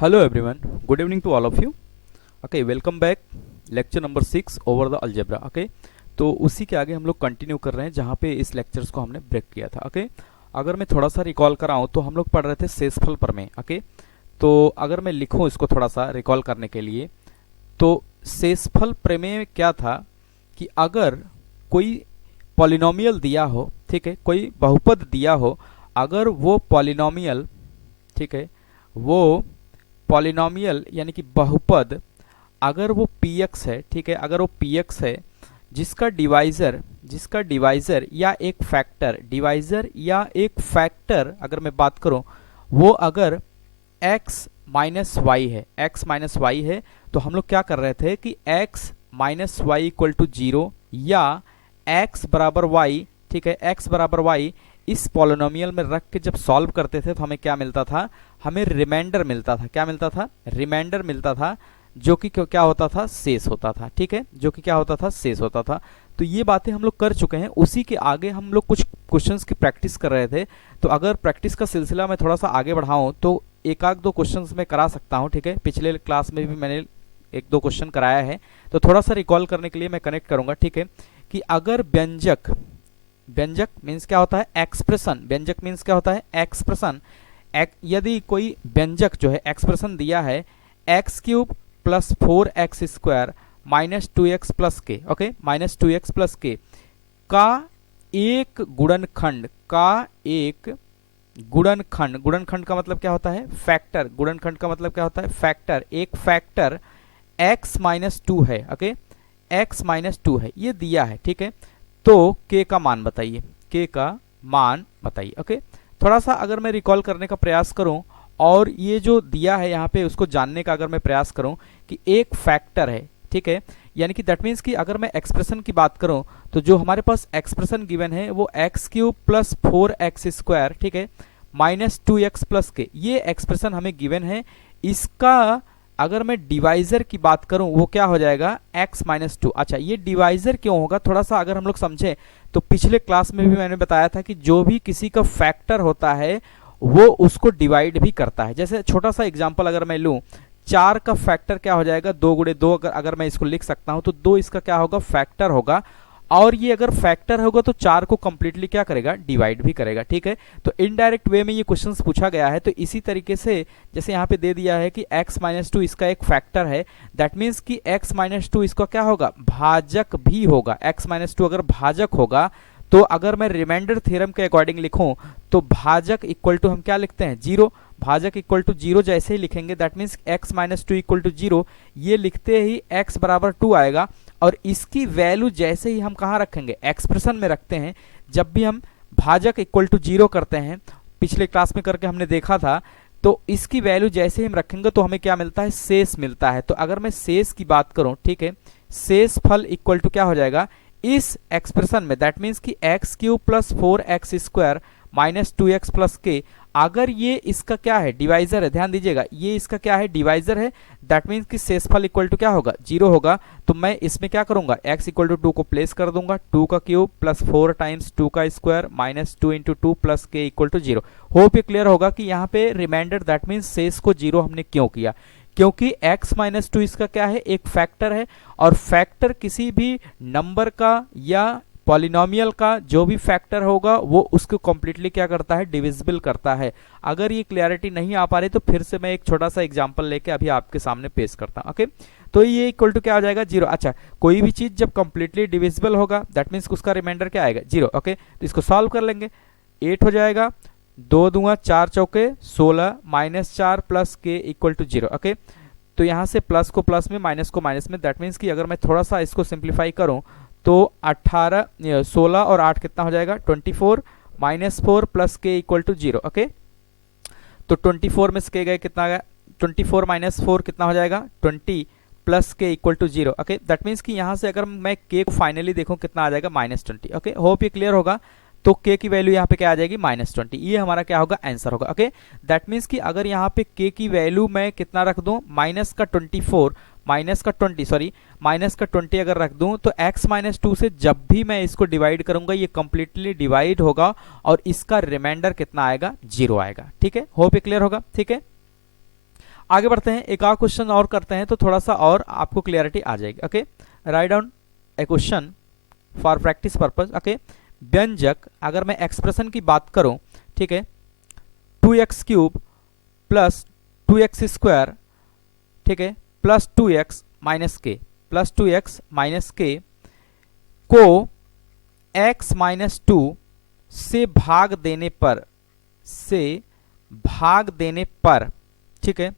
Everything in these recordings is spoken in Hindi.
Hello everyone, good evening to all of you. Okay, welcome back. Lecture number 6 over the algebra. Okay, तो उसी के आगे हम लोग कंटिन्यू कर रहे हैं जहाँ पे इस लेक्चर्स को हमने ब्रेक किया था. ओके, अगर मैं थोड़ा सा रिकॉल कराऊँ तो हम लोग पढ़ रहे थे शेषफल प्रमेय. ओके, तो अगर मैं लिखूँ इसको थोड़ा सा रिकॉल करने के लिए, तो शेषफल प्रमेय क्या था कि अगर कोई पॉलिनोमियल दिया हो, ठीक है, कोई बहुपद दिया हो, अगर वो पॉलिनोमियल, ठीक है, वो पॉलिनोमियल यानी कि बहुपद अगर वो px है, ठीक है, अगर वो px है जिसका डिवाइजर या एक फैक्टर, डिवाइजर या एक फैक्टर अगर मैं बात करूं वो अगर x माइनस वाई है, x माइनस वाई है, तो हम लोग क्या कर रहे थे कि x minus y equal to 0 या x बराबर y, ठीक है, x बराबर y इस पॉलिनोमियल में रख के जब सॉल्व करते थे तो हमें क्या मिलता था, हमें रिमाइंडर मिलता था. क्या मिलता था? रिमाइंडर मिलता था, जो कि क्या होता था, शेष होता था. ठीक है, जो कि क्या होता था, शेष होता था. तो ये बातें हम लोग कर चुके हैं. उसी के आगे हम लोग कुछ क्वेश्चंस की प्रैक्टिस कर रहे थे. तो अगर प्रैक्टिस का सिलसिला मैं थोड़ा सा आगे बढ़ाऊं तो एक आध दो क्वेश्चंस मैं करा सकता हूं. ठीक है, पिछले क्लास में भी मैंने एक दो क्वेश्चन कराया है, तो थोड़ा सा रिकॉल करने के लिए मैं कनेक्ट करूंगा. ठीक है, कि अगर व्यंजक, व्यंजक मीन्स क्या होता है, एक्सप्रेशन, व्यंजक मीन्स क्या होता है, एक्सप्रेशन. यदि कोई व्यंजक जो है एक्सप्रेशन दिया है x cube plus 4x square minus 2x plus के, ओके, माइनस 2x प्लस के का एक गुणनखंड, का एक गुणनखंड, गुणनखंड का मतलब क्या होता है, फैक्टर, गुणनखंड का मतलब क्या होता है, फैक्टर, एक फैक्टर x माइनस 2 है. ओके, x माइनस 2 है, ये दिया है. ठीक है, तो k का मान बताइए, k का मान बताइए. ओके, थोड़ा सा अगर मैं रिकॉल करने का प्रयास करूं और ये जो दिया है यहाँ पे उसको जानने का अगर मैं प्रयास करूं कि एक फैक्टर है, ठीक है, यानी कि दैट मीन्स कि अगर मैं एक्सप्रेशन की बात करूं तो जो हमारे पास एक्सप्रेशन गिवन है वो x cube plus 4x square, ठीक है, माइनस 2x प्लस के, ये एक्सप्रेशन हमें गिवन है. इसका अगर मैं डिवाइजर की बात करूं वो क्या हो जाएगा, x माइनस 2. अच्छा, ये डिवाइजर क्यों होगा, थोड़ा सा अगर हम लोग समझें तो पिछले क्लास में भी मैंने बताया था कि जो भी किसी का फैक्टर होता है वो उसको डिवाइड भी करता है. जैसे छोटा सा एग्जांपल अगर मैं लूं, 4 का फैक्टर क्या हो जाएगा, 2 गुणे 2, अगर मैं इसको लिख सकता हूं तो 2 इसका क्या होगा, फैक्टर होगा. और ये अगर फैक्टर होगा तो 4 को कंप्लीटली क्या करेगा, डिवाइड भी करेगा. ठीक है, तो इनडायरेक्ट वे में ये क्वेश्चन पूछा गया है. तो इसी तरीके से जैसे यहाँ पे दे दिया है कि x माइनस 2 इसका एक फैक्टर है, दैट मीन्स कि x माइनस 2 इसका क्या होगा, भाजक भी होगा. x माइनस 2 अगर भाजक होगा तो अगर मैं रिमाइंडर थ्योरम के अकॉर्डिंग लिखूं तो भाजक इक्वल टू हम क्या लिखते हैं, 0. भाजक इक्वल टू 0 जैसे ही लिखेंगे that means x minus 2 equal to 0, ये लिखते ही x बराबर 2 आएगा. और इसकी वैल्यू जैसे ही हम कहाँ रखेंगे, एक्सप्रेशन में रखते हैं. जब भी हम भाजक इक्वल टू 0 करते हैं, पिछले क्लास में करके हमने देखा था, तो इसकी वैल्यू जैसे ही हम रखेंगे तो हमें क्या मिलता है, शेष मिलता है. तो अगर मैं शेष की बात करूं, ठीक है, शेष फल इक्वल टू क्या हो जाएगा इस एक्सप्रेशन में, दैट मीन्स कि x cube plus 4x square minus 2x plus के, अगर ये इसका क्या है, डिवाइजर है, ध्यान दीजिएगा, ये इसका क्या है, डिवाइजर है, दैट मीन्स कि शेषफल इक्वल टू क्या होगा, 0 होगा. तो मैं इसमें क्या करूंगा, x इक्वल टू 2 को प्लेस कर दूंगा, 2 का क्यूब प्लस 4 टाइम्स 2 का square minus 2 into 2 plus k equal to 0. Hope ये क्लियर होगा कि यहाँ पे रिमाइंडर दैट मीन्स शेष को 0 हमने क्यों किया, क्योंकि x माइनस 2 इसका क्या है, एक फैक्टर है. और फैक्टर किसी भी नंबर का या पॉलिनोमियल का जो भी फैक्टर होगा वो उसको कंप्लीटली क्या करता है, डिविजिबल करता है. अगर ये क्लैरिटी नहीं आ पा रही तो फिर से मैं एक छोटा सा एग्जांपल लेके अभी आपके सामने पेश करता हूं. ओके, तो ये इक्वल टू क्या हो जाएगा, 0. अच्छा, कोई भी चीज जब कंप्लीटली डिविजिबल होगा दैट मीन्स उसका रिमाइंडर क्या आएगा, 0. ओके, तो इसको सॉल्व कर लेंगे, 8 हो जाएगा, 2 दूंगा 4 चौके 16 minus 4 plus k equal to 0. Okay, तो यहाँ से प्लस को प्लस में, माइनस को माइनस में, दैट मीन्स कि अगर मैं थोड़ा सा इसको सिंप्लीफाई करूं तो 18 16 और 8 कितना हो जाएगा, 24 minus 4 plus k equal to 0. Okay, तो 24 में से गए कितना गया, 24 माइनस 4 कितना हो जाएगा, 20 plus k equal to 0. Okay, that means कि यहाँ से अगर मैं के को फाइनली देखूं कितना आ जाएगा, माइनस 20. ओके, होप ये क्लियर होगा. तो k की वैल्यू यहाँ पे क्या आ जाएगी, माइनस 20. ये हमारा क्या होगा, आंसर होगा. ओके, दैट मीन्स कि अगर यहाँ पे k की वैल्यू मैं कितना रख दूं, माइनस का 24, माइनस का 20, सॉरी माइनस का 20 अगर रख दूं तो x माइनस 2 से जब भी मैं इसको डिवाइड करूंगा ये कंप्लीटली डिवाइड होगा और इसका रिमाइंडर कितना आएगा, 0 आएगा. ठीक है, होप ये क्लियर होगा. ठीक है, आगे बढ़ते हैं, एक और क्वेश्चन और करते हैं तो थोड़ा सा और आपको क्लियरिटी आ जाएगी। Okay, write down A question for practice purpose. Okay, व्यंजक अगर मैं एक्सप्रेशन की बात करूं, ठीक है, 2x³ प्लस 2x², ठीक है, प्लस 2x माइनस के, प्लस 2x माइनस के को x माइनस 2 से भाग देने पर, ठीक है,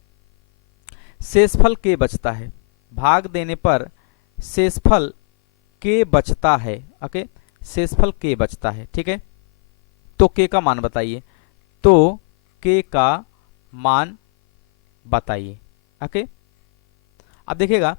शेषफल k बचता है। भाग देने पर शेषफल k बचता है। ओके, शेषफल k बचता है, ठीक है। तो k का मान बताइए, तो k का मान बताइए। ओके, अब देखिएगा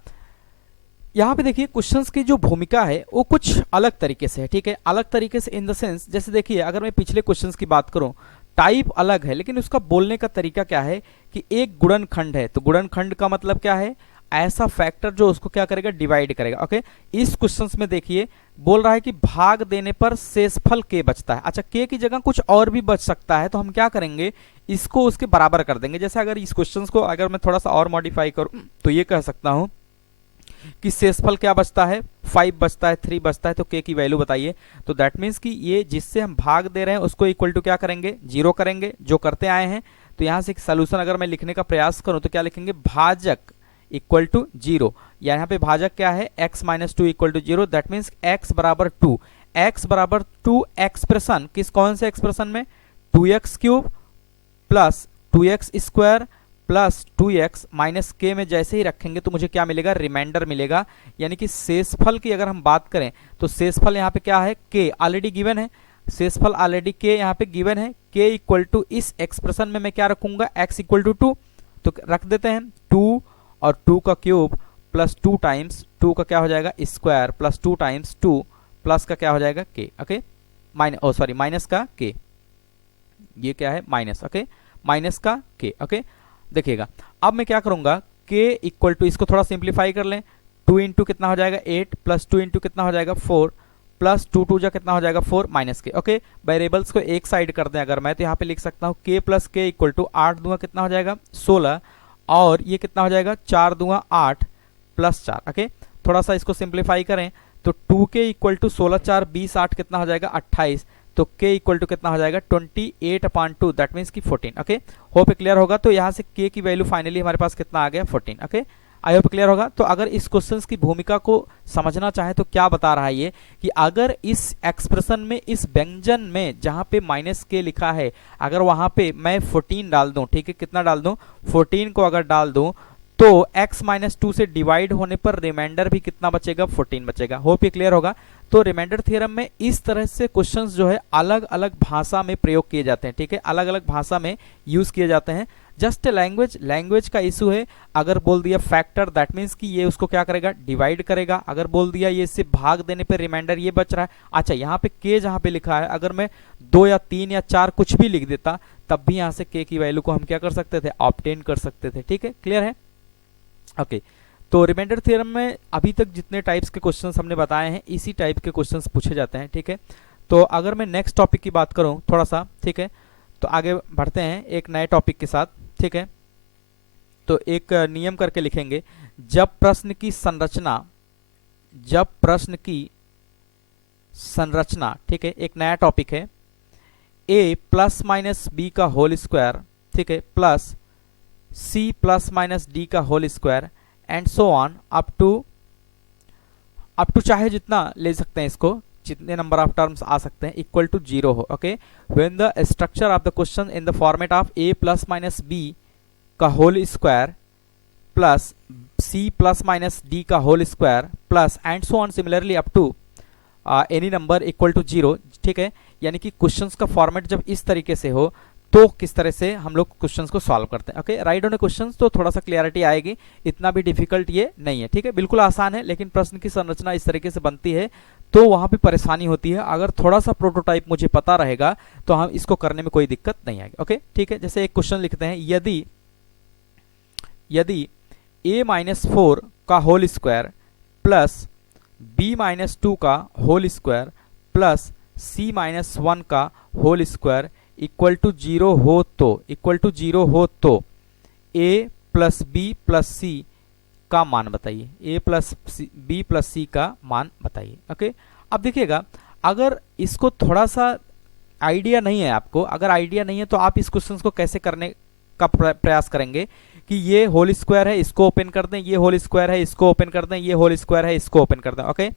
यहाँ पे, देखिए क्वेश्चंस की जो भूमिका है वो कुछ अलग तरीके से है, ठीक है। अलग तरीके से इन द सेंस, जैसे देखिए अगर मैं पिछले क्वेश्चंस की बात करूं, टाइप अलग है लेकिन उसका बोलने का तरीका क्या है कि एक गुणनखंड है, तो गुणनखंड का मतलब क्या है, ऐसा फैक्टर जो उसको क्या करेगा, डिवाइड करेगा। ओके, इस क्वेश्चंस में देखिए बोल रहा है कि भाग देने पर शेषफल k बचता है। अच्छा, k की जगह कुछ और भी बच सकता है, तो हम क्या करेंगे, इसको उसके बराबर कर देंगे। जैसे अगर इस क्वेश्चंस को अगर मैं थोड़ा सा और मॉडिफाई करूं तो ये कह सकता हूं कि शेषफल क्या बचता है, 5 बचता है, 3 बचता है, तो k की वैल्यू बताइए। तो दैट मीन्स कि ये जिससे हम भाग दे रहे हैं उसको इक्वल टू क्या करेंगे, 0 करेंगे, जो करते आए हैं। तो यहाँ से एक सोल्यूशन अगर मैं लिखने का प्रयास करूं तो क्या लिखेंगे, भाजक इक्वल टू 0, या यहाँ पे भाजक क्या है, x minus 2 equal to 0। That means x बराबर 2, x बराबर 2 एक्सप्रेशन किस, कौन से एक्सप्रेशन में, 2x³ plus 2x² plus 2x minus k में जैसे ही रखेंगे तो मुझे क्या मिलेगा, रिमाइंडर मिलेगा। यानी कि शेषफल की अगर हम बात करें तो शेषफल यहाँ पे क्या है, k ऑलरेडी गिवन है, शेषफल ऑलरेडी k यहाँ पे गिवन है। k इक्वल टू इस एक्सप्रेशन में मैं क्या रखूंगा, x इक्वल टू 2, तो रख देते हैं 2 और 2 का क्यूब प्लस 2 टाइम्स 2 का क्या हो जाएगा, स्क्वायर प्लस 2 टाइम्स 2 प्लस का क्या हो जाएगा, k। ओके, माइनस का k, ये क्या है, माइनस। ओके, माइनस का k। ओके, देखिएगा अब मैं क्या करूंगा, k इक्वल टू, इसको थोड़ा सिंप्लीफाई कर लें, 2 इंटू कितना हो जाएगा 8 प्लस 2 इंटू कितना हो जाएगा 4 प्लस 2 2 जा कितना हो जाएगा 4 माइनस के। ओके, वेरिएबल्स को एक साइड कर दें अगर मैं, तो यहाँ पे लिख सकता हूँ k plus k equal to 8 दूंगा कितना हो जाएगा 16, और ये कितना हो जाएगा 4 दूंगा 8 प्लस 4। ओके, थोड़ा सा इसको सिंप्लीफाई करें तो 2k इक्वल टू 16 4 20 8 कितना हो जाएगा 28, तो k इक्वल टू कितना हो जाएगा 28/2, दैट मीन्स कि 14। ओके, होप क्लियर होगा। तो यहाँ से k की वैल्यू फाइनली हमारे पास कितना आ गया, 14। ओके, आई होप क्लियर होगा। तो अगर इस क्वेश्चंस की भूमिका को समझना चाहे तो क्या बता रहा है ये, कि अगर इस एक्सप्रेशन में, इस व्यंजन में जहां पे माइनस k लिखा है, अगर वहां पे मैं 14 डाल दूं, ठीक है, कितना डाल दूं, 14 को अगर डाल दूं तो x माइनस 2 से डिवाइड होने पर रिमाइंडर भी कितना बचेगा, 14 बचेगा। होप ये क्लियर होगा। तो रिमाइंडर थ्योरम में इस तरह से क्वेश्चंस जो है अलग अलग भाषा में प्रयोग किए जाते हैं, ठीक है, अलग अलग भाषा में यूज किए जाते हैं। जस्ट लैंग्वेज का इशू है। अगर बोल दिया फैक्टर, दैट मीन्स कि ये उसको क्या करेगा, डिवाइड करेगा। अगर बोल दिया ये इससे भाग देने पे रिमाइंडर ये बच रहा है। अच्छा, यहाँ पे k जहाँ पे लिखा है, अगर मैं 2 या 3 या 4 कुछ भी लिख देता तब भी यहाँ से k की वैल्यू को हम क्या कर सकते थे, ऑब्टेन कर सकते थे। ठीक है, क्लियर है। ओके, तो रिमाइंडर थ्योरम में अभी तक जितने टाइप्स के क्वेश्चंस हमने बताए हैं, इसी टाइप के क्वेश्चंस पूछे जाते हैं। ठीक है, तो अगर मैं नेक्स्ट टॉपिक की बात करूं थोड़ा सा, ठीक है, तो आगे बढ़ते हैं एक नए टॉपिक के साथ। ठीक है, तो एक नियम करके लिखेंगे, जब प्रश्न की संरचना, ठीक है, एक नया टॉपिक है, a प्लस माइनस बी का होल स्क्वायर, ठीक है, plus c plus minus D का whole square and so on up to चाहे जितना ले सकते हैं, इसको जितने नंबर ऑफ टर्म्स आ सकते हैं, इक्वल टू 0 हो। Okay, when the structure of the question in the format of a plus minus B का whole square plus c plus minus D का whole square plus and so on similarly up to any number equal to 0। ठीक है, यानी कि क्वेश्चंस का फॉर्मेट जब इस तरीके से हो तो किस तरह से हम लोग क्वेश्चंस को सॉल्व करते हैं। ओके, राइट ऑन क्वेश्चंस, तो थोड़ा सा क्लियरिटी आएगी, इतना भी डिफिकल्ट ये नहीं है। ठीक है, बिल्कुल आसान है, लेकिन प्रश्न की संरचना इस तरीके से बनती है तो वहां पे परेशानी होती है। अगर थोड़ा सा प्रोटोटाइप मुझे पता रहेगा तो हम इसको करने में कोई दिक्कत नहीं आएगी। ओके, ठीक है, जैसे एक क्वेश्चन लिखते हैं, यदि a माइनस 4 का whole square plus b minus 2 का whole square plus c minus 1 का होल स्क्वायर इक्वल टू 0 हो तो, a प्लस बी प्लस सी का मान बताइए, ए प्लस बी प्लस सी का मान बताइए। ओके, अब देखिएगा, अगर इसको थोड़ा सा आइडिया नहीं है आपको, अगर आइडिया नहीं है तो आप इस क्वेश्चन को कैसे करने का प्रयास करेंगे कि ये होल स्क्वायर है इसको ओपन कर दें, ये होल स्क्वायर है इसको ओपन कर दें, ये होल स्क्वायर है इसको ओपन कर दें। ओके,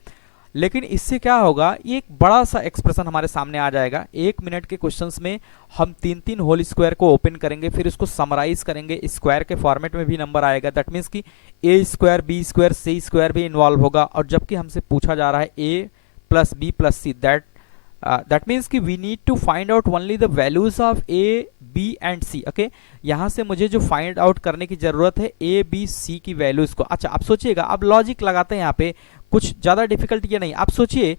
लेकिन इससे क्या होगा, ये एक बड़ा सा एक्सप्रेशन हमारे सामने आ जाएगा। 1 मिनट के क्वेश्चंस में हम 3-3 होल स्क्वायर को ओपन करेंगे, फिर उसको समराइज करेंगे, स्क्वायर के फॉर्मेट में भी नंबर आएगा। दैट मीन्स कि A square B square C square भी इन्वॉल्व होगा, और जबकि हमसे पूछा जा रहा है A plus B plus C, that means कि we need to find out only the values of A B and C. Okay, यहाँ से मुझे जो फाइंड आउट करने की जरूरत है ए बी सी की वैल्यूज को। अच्छा, आप सोचिएगा, अब लॉजिक लगाते हैं यहाँ पे, कुछ ज्यादा डिफिकल्ट ये नहीं। आप सोचिए,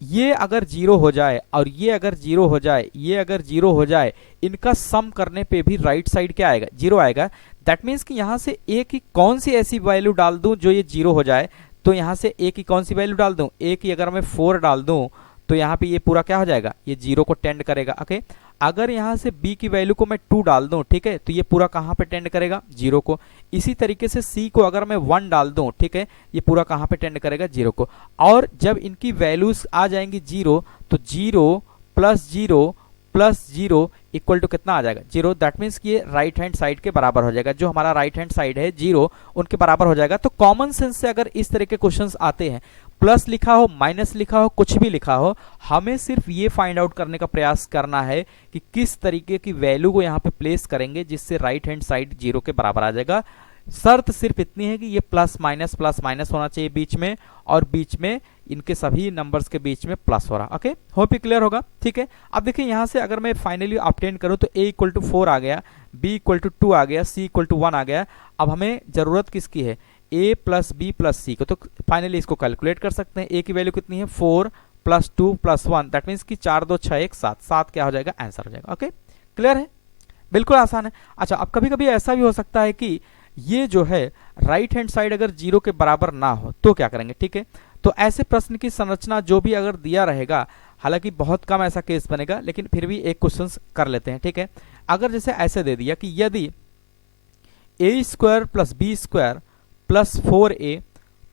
ये अगर 0 हो जाए और ये अगर 0 हो जाए, ये अगर 0 हो जाए, इनका सम करने पे भी राइट साइड क्या आएगा, 0 आएगा। दैट मीन्स कि यहाँ से ए की कौन सी ऐसी वैल्यू डाल दूं जो ये 0 हो जाए, तो यहाँ से ए की कौन सी वैल्यू डाल दूं, ए की अगर मैं 4 डाल दूं तो यहाँ पे ये पूरा क्या हो जाएगा, ये 0 को टेंड करेगा। ओके, अगर यहाँ से b की वैल्यू को मैं 2 डाल दूं, ठीक है, तो ये पूरा कहाँ पे टेंड करेगा, 0 को। इसी तरीके से c को अगर मैं 1 डाल दूं, ठीक है, ये पूरा कहाँ पे टेंड करेगा, 0 को। और जब इनकी वैल्यूज आ जाएंगी 0, तो 0 प्लस 0 प्लस 0 इक्वल टू कितना आ जाएगा, 0। दैट मीन्स कि ये राइट हैंड साइड के बराबर हो जाएगा, जो हमारा राइट हैंड साइड है 0 उनके बराबर हो जाएगा। तो कॉमन सेंस से अगर इस तरह के क्वेश्चंस आते हैं, प्लस लिखा हो माइनस लिखा हो कुछ भी लिखा हो, हमें सिर्फ ये फाइंड आउट करने का प्रयास करना है कि किस तरीके की वैल्यू को यहाँ पे प्लेस करेंगे जिससे राइट हैंड साइड 0 के बराबर आ जाएगा। शर्त सिर्फ इतनी है कि ये प्लस माइनस होना चाहिए बीच में, और बीच में इनके सभी नंबर्स के बीच में प्लस हो रहा। ओके, होप ये क्लियर होगा। ठीक है, अब देखिए यहाँ से अगर मैं फाइनली ऑब्टेन करूँ तो a इक्वल टू 4 आ गया, b इक्वल टू 2 आ गया, c इक्वल टू 1 आ गया। अब हमें जरूरत किसकी है, a plus b plus c को। तो फाइनली इसको कैलकुलेट कर सकते हैं। a की वैल्यू कितनी है, 4 प्लस 2 प्लस 1, दैट मीन्स कि 4 2 6 1 7, 7 क्या हो जाएगा, आंसर हो जाएगा। ओके, क्लियर है, बिल्कुल आसान है। अच्छा, अब कभी कभी ऐसा भी हो सकता है कि ये जो है राइट हैंड साइड अगर 0 के बराबर ना हो तो क्या करेंगे। ठीक है, तो ऐसे प्रश्न की संरचना जो भी अगर दिया रहेगा, हालांकि बहुत कम ऐसा केस बनेगा, लेकिन फिर भी एक क्वेश्चन कर लेते हैं। ठीक है, अगर जैसे ऐसे दे दिया कि यदि a square plus b square plus 4a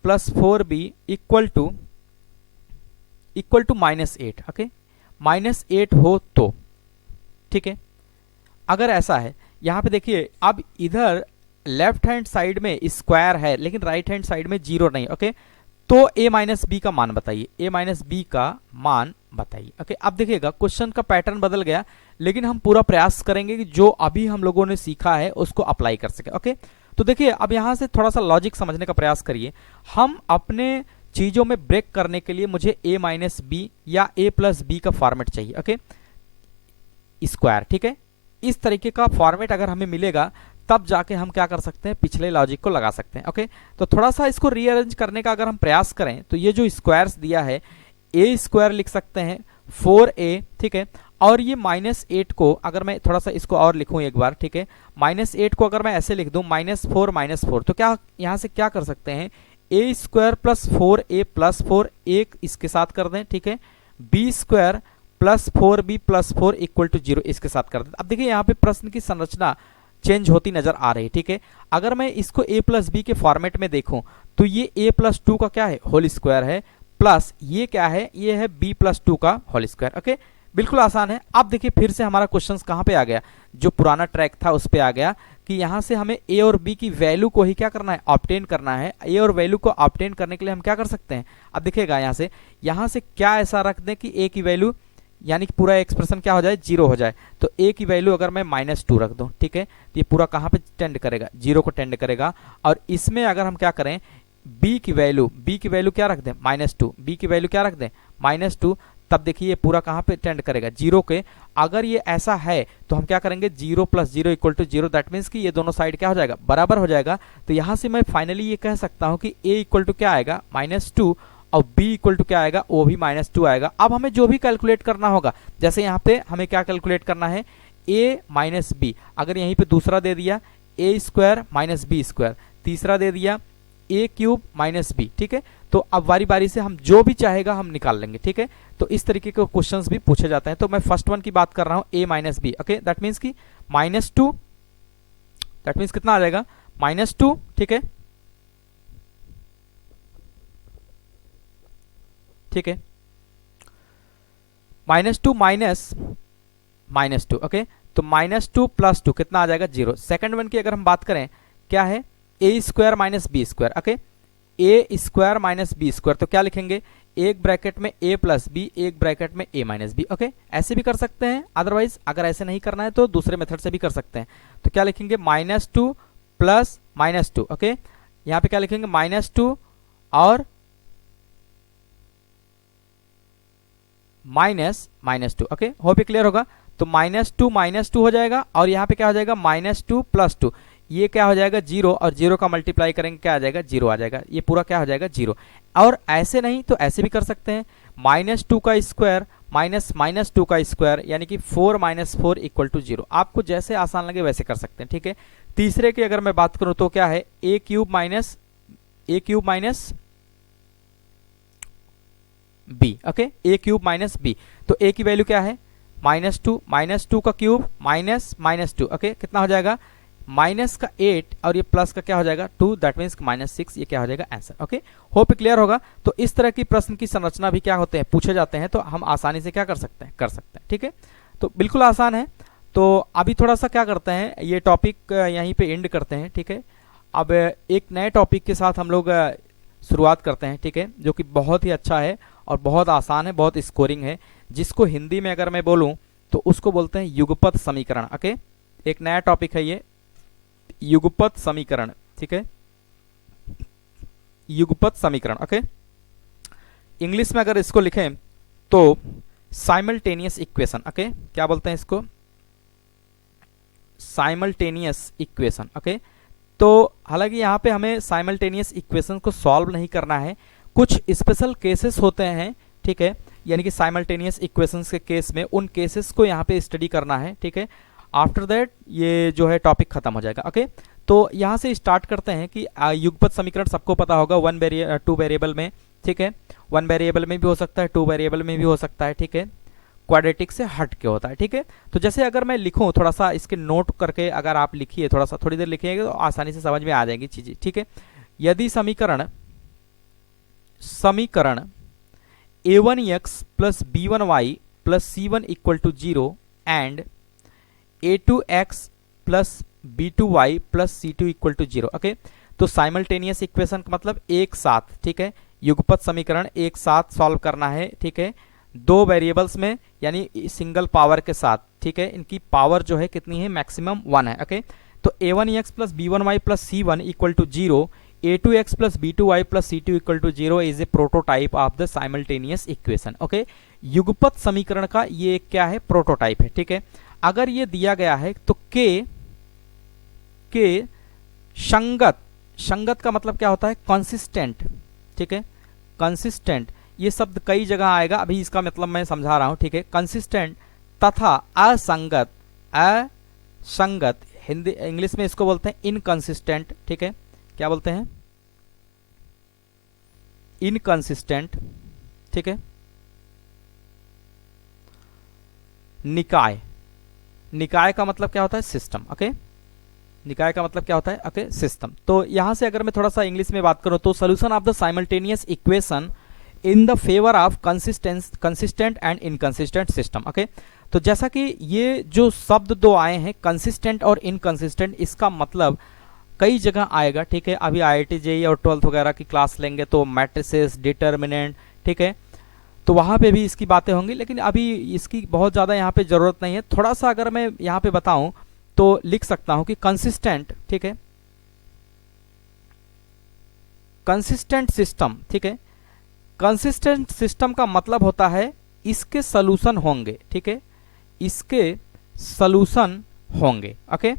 plus 4b equal to -8, okay, -8 हो तो, ठीक है, अगर ऐसा है, यहां पे देखिए, अब इधर लेफ्ट हैंड साइड में स्क्वायर है लेकिन राइट हैंड साइड में 0 नहीं। ओके, तो a माइनस बी का मान बताइए, a माइनस बी का मान बताइए। ओके, अब देखिएगा क्वेश्चन का पैटर्न बदल गया, लेकिन हम पूरा प्रयास करेंगे कि जो अभी हम लोगों ने सीखा है उसको अप्लाई कर सके। ओके, तो देखिए अब यहां से थोड़ा सा लॉजिक समझने का प्रयास करिए। हम अपने चीजों में ब्रेक करने के लिए मुझे a माइनस बी या a प्लस बी का फॉर्मेट चाहिए। ओके, स्क्वायर, ठीक है, इस तरीके का फॉर्मेट अगर हमें मिलेगा तब जाके हम क्या कर सकते हैं, पिछले लॉजिक को लगा सकते हैं। ओके, तो थोड़ा सा इसको रीअरेंज करने का अगर हम प्रयास करें तो ये जो स्क्वायर्स दिया है, a स्क्वायर लिख सकते हैं 4a, ठीक है, और ये -8 को अगर मैं थोड़ा सा इसको और लिखूं एक बार, ठीक है, -8 को अगर मैं ऐसे लिख दूं -4 तो क्या यहां से क्या कर सकते हैं, a square plus 4a plus 4 एक इसके साथ कर दें, ठीक है, b square plus 4b plus 4 equal to 0 इसके साथ कर दें। अब देखिए यहाँ पे प्रश्न की संरचना चेंज होती नजर आ रही है। ठीक है, अगर मैं इसको a प्लस बी के फॉर्मेट में देखूं तो ये a प्लस 2 का क्या है, होल स्क्वायर है, प्लस ये क्या है, ये है b प्लस 2 का होल स्क्वायर। ओके, बिल्कुल आसान है। अब देखिए फिर से हमारा क्वेश्चन कहां पे आ गया, जो पुराना ट्रैक था उस पे आ गया कि यहां से हमें a और b की वैल्यू को ही क्या करना है, ऑब्टेन करना है। a और वैल्यू को ऑब्टेन करने के लिए हम क्या कर सकते हैं, अब देखिएगा यहां से क्या ऐसा रख दें कि a की वैल्यू यानी कि पूरा एक्सप्रेशन क्या हो जाए, 0 हो जाए। तो a की वैल्यू अगर मैं -2 रख दूं, ठीक है, तो ये पूरा कहां पे टेंड करेगा, 0 को टेंड करेगा। और इसमें अगर हम क्या करें, b की वैल्यू क्या रख दें, -2, b की वैल्यू क्या रख दें, -2, तब देखिए ये पूरा कहां पे टेंड करेगा, 0 के। अगर ये ऐसा है तो हम क्या करेंगे, 0 plus 0 equal to 0, that means कि ये दोनों साइड क्या हो जाएगा, बराबर हो जाएगा। तो यहां से मैं फाइनली ये कह सकता हूं कि a इक्वल टू क्या आएगा, -2, और b इक्वल टू क्या आएगा, वो भी -2 आएगा। अब हमें जो भी कैलकुलेट करना होगा, जैसे यहाँ पे हमें क्या कैलकुलेट करना है, a माइनस बी, अगर यहीं पे दूसरा दे दिया a square minus b square, तीसरा दे दिया a क्यूब माइनस बी, ठीक है। तो अब बारी बारी से हम जो भी चाहेगा हम निकाल लेंगे, ठीक है। तो इस तरीके के क्वेश्चंस भी पूछे जाते हैं। तो मैं फर्स्ट वन की बात कर रहा हूं, a minus b. Okay, that means की -2, दैट मीन्स कितना आ जाएगा, -2, ठीक है, ठीक है, -2 -2, ओके। तो -2 + 2 कितना आ जाएगा 0। सेकंड वन की अगर हम बात करें, क्या है, a square minus b square, okay, a square minus b square, तो क्या लिखेंगे, एक ब्रैकेट में a प्लस बी, एक ब्रैकेट में a माइनस बी, ओके। ऐसे भी कर सकते हैं, अदरवाइज अगर ऐसे नहीं करना है तो दूसरे मेथड से भी कर सकते हैं। तो क्या लिखेंगे, -2 + -2, ओके। यहाँ पे क्या लिखेंगे, -2 और -2, ओके। होप क्लियर होगा। तो -2 -2 हो जाएगा, और यहाँ पे क्या हो जाएगा, -2 + 2, ये क्या हो जाएगा 0, और 0 का मल्टीप्लाई करेंगे क्या आ जाएगा, 0 आ जाएगा, ये पूरा क्या हो जाएगा 0। और ऐसे नहीं तो ऐसे भी कर सकते हैं, -2 का स्क्वायर माइनस -2 का स्क्वायर, यानी कि 4 - 4 = 0। आपको जैसे आसान लगे वैसे कर सकते हैं, ठीक है। तीसरे की अगर मैं बात करूं तो क्या है, a³ minus b, okay, a³ - b। तो a की वैल्यू क्या है, -2 का क्यूब -2, ओके, कितना हो जाएगा, माइनस का 8 और ये प्लस का क्या हो जाएगा 2, दैट मीन्स -6, ये क्या हो जाएगा आंसर, ओके। होप क्लियर होगा। तो इस तरह की प्रश्न की संरचना भी क्या होते हैं, पूछे जाते हैं, तो हम आसानी से क्या कर सकते हैं, ठीक है। तो बिल्कुल आसान है। तो अभी थोड़ा सा क्या करते हैं, ये टॉपिक यहीं पे एंड करते हैं, ठीक है। अब एक नए टॉपिक के साथ हम लोग शुरुआत करते हैं, ठीक है, जो कि बहुत ही अच्छा है और बहुत आसान है, बहुत स्कोरिंग है, जिसको हिंदी में अगर मैं बोलूं तो उसको बोलते हैं युगपत समीकरण, ओके। एक नया टॉपिक है ये, युगपत समीकरण, ठीक है, युगपत समीकरण, ओके। इंग्लिश में अगर इसको लिखें तो साइमल्टेनियस इक्वेशन, ओके, क्या बोलते हैं इसको, साइमल्टेनियस इक्वेशन, ओके। तो हालांकि यहाँ पे हमें साइमल्टेनियस इक्वेशन को सॉल्व नहीं करना है, कुछ स्पेशल केसेस होते हैं, ठीक है, यानी कि साइमल्टेनियस इक्वेशंस के केस में उन केसेस को यहाँ पे स्टडी करना है, ठीक है। आफ्टर दैट ये जो है टॉपिक खत्म हो जाएगा, ओके। तो यहाँ से स्टार्ट करते हैं कि युगपत समीकरण सबको पता होगा, 2 वेरिएबल में, ठीक है, 1 वेरिएबल में भी हो सकता है, 2 वेरिएबल में भी हो सकता है, ठीक है, क्वाड्रेटिक से हट के होता है, ठीक है। तो जैसे अगर मैं लिखूं, थोड़ा सा इसके नोट करके अगर आप लिखिए, थोड़ा सा थोड़ी देर लिखिएगा तो आसानी से समझ में आ जाएगी चीजें, ठीक है। यदि समीकरण a1x + b1y + c1 = 0 and a2x + b2y + c2 = 0, okay. तो साइमल्टेनियस इक्वेशन का मतलब एक साथ, ठीक है, युगपत समीकरण एक साथ सॉल्व करना है, ठीक है, दो वेरिएबल्स में, यानी सिंगल पावर के साथ, ठीक है। इनकी पावर जो है कितनी है, मैक्सिमम 1 है, ओके। तो a1x + b1y + c1 = 0, a2x + b2y + c2 = 0 is a prototype of the simultaneous equation, okay. युगपत समीकरण का ये क्या है, प्रोटोटाइप है, ठीक है। अगर ये दिया गया है तो के संगत का मतलब क्या होता है, कंसिस्टेंट, ठीक है, कंसिस्टेंट, ये शब्द कई जगह आएगा, अभी इसका मतलब मैं समझा रहा हूं, ठीक है। कंसिस्टेंट तथा असंगत, हिंदी इंग्लिश में इसको बोलते हैं इनकंसिस्टेंट, ठीक है, क्या बोलते हैं, इनकंसिस्टेंट, ठीक है। निकाय का मतलब क्या होता है, सिस्टम, ओके। निकाय का मतलब क्या होता है, ओके, सिस्टम। तो यहां से अगर मैं थोड़ा सा इंग्लिश में बात करूं तो solution of the simultaneous equation in the favour of consistent and inconsistent system, okay. तो जैसा कि ये जो शब्द दो आए हैं, कंसिस्टेंट और इनकंसिस्टेंट, इसका मतलब कई जगह आएगा, ठीक है। अभी IIT JEE और 12th वगैरह की क्लास लेंगे तो मैट्रिसेस, डिटर्मिनेंट, ठीक है, तो वहां पे भी इसकी बातें होंगी, लेकिन अभी इसकी बहुत ज्यादा यहाँ पे जरूरत नहीं है। थोड़ा सा अगर मैं यहाँ पे बताऊं तो लिख सकता हूं कि कंसिस्टेंट, ठीक है, कंसिस्टेंट सिस्टम, ठीक है, कंसिस्टेंट सिस्टम का मतलब होता है इसके सॉल्यूशन होंगे, ठीक है, इसके सॉल्यूशन होंगे, ओके।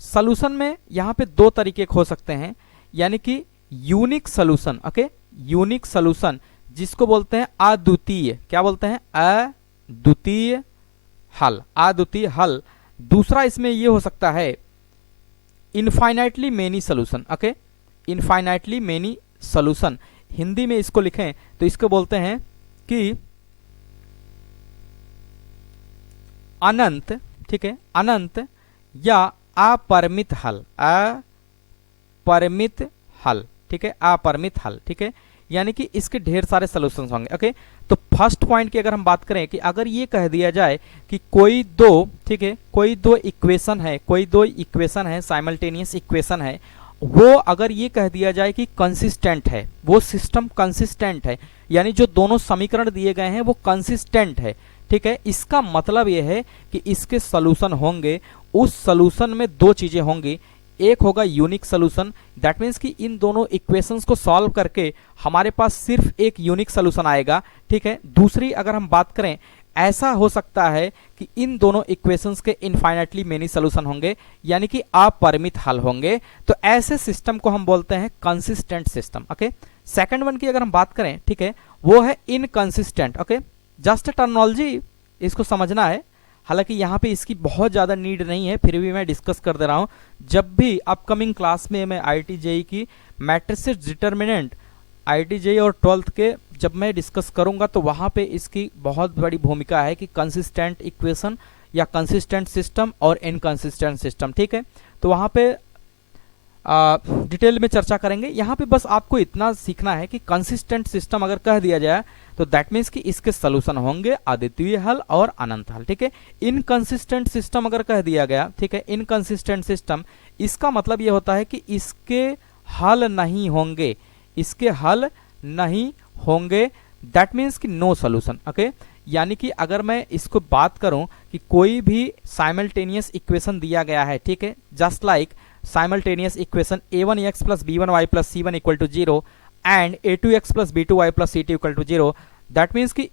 सॉल्यूशन में यहां पे दो तरीके हो सकते हैं, यानी कि unique solution, okay, unique solution जिसको बोलते हैं अद्वितीय, क्या बोलते हैं, अद्वितीय हल, अद्वितीय हल। दूसरा इसमें ये हो सकता है infinitely many solution, okay, infinitely many solution. Hindi में इसको लिखें तो इसको बोलते हैं कि अनंत, ठीक है, अनंत या अपरिमित हल, अपरिमित हल, ठीक है, अपरिमित हल, ठीक है, यानी कि इसके ढेर सारे सॉल्यूशंस होंगे। ओके, तो फर्स्ट पॉइंट की अगर हम बात करें कि अगर ये कह दिया जाए कि कोई दो, ठीक है, कोई दो इक्वेशन है साइमल्टेनियस इक्वेशन है, वो अगर ये कह दिया जाए कि कंसिस्टेंट है, वो सिस्टम कंसिस्टेंट है, यानी जो दोनों समीकरण दिए गए हैं वो कंसिस्टेंट है, ठीक है, इसका मतलब यह है कि इसके सॉल्यूशन होंगे, उस सॉल्यूशन में दो चीजें होंगी, एक होगा यूनिक सॉल्यूशन, दैट मीन्स कि इन दोनों इक्वेशंस को सॉल्व करके हमारे पास सिर्फ एक यूनिक सॉल्यूशन आएगा, ठीक है। दूसरी अगर हम बात करें, ऐसा हो सकता है कि इन दोनों इक्वेशंस के इनफाइनाइटली मेनी सॉल्यूशन होंगे, यानी कि अपरिमित हल होंगे, तो ऐसे सिस्टम को हम बोलते हैं consistent system. Okay, second one की अगर हम बात करें, ठीक है, वो है इनकंसिस्टेंट। ओके, जस्ट टर्मिनोलॉजी इसको समझना है, हालांकि यहाँ पे इसकी बहुत ज़्यादा नीड नहीं है, फिर भी मैं डिस्कस कर दे रहा हूँ। जब भी अपकमिंग क्लास में मैं IIT JEE की मैट्रिसेस डिटर्मिनेंट IIT JEE और 12th के जब मैं डिस्कस करूँगा तो वहाँ पे इसकी बहुत बड़ी भूमिका है कि कंसिस्टेंट इक्वेशन या कंसिस्टेंट सिस्टम और इनकंसिस्टेंट सिस्टम, ठीक है, तो वहाँ पे डिटेल में चर्चा करेंगे। यहाँ पे बस आपको इतना सीखना है कि कंसिस्टेंट सिस्टम अगर कह दिया जाए तो दैट मीन्स कि इसके सॉल्यूशन होंगे अद्वितीय हल और अनंत हल, ठीक है। इनकंसिस्टेंट सिस्टम अगर कह दिया गया, ठीक है, इनकंसिस्टेंट सिस्टम, इसका मतलब ये होता है कि इसके हल नहीं होंगे, इसके हल नहीं होंगे, दैट मीन्स कि नो सॉल्यूशन। ओके, यानी कि अगर मैं इसको बात करूं कि कोई भी साइमल्टेनियस इक्वेशन दिया गया है, ठीक है, just like simultaneous equation a1x plus b1y plus c1 equal to 0 and a2x plus b2y plus c2 equal to 0, that means कि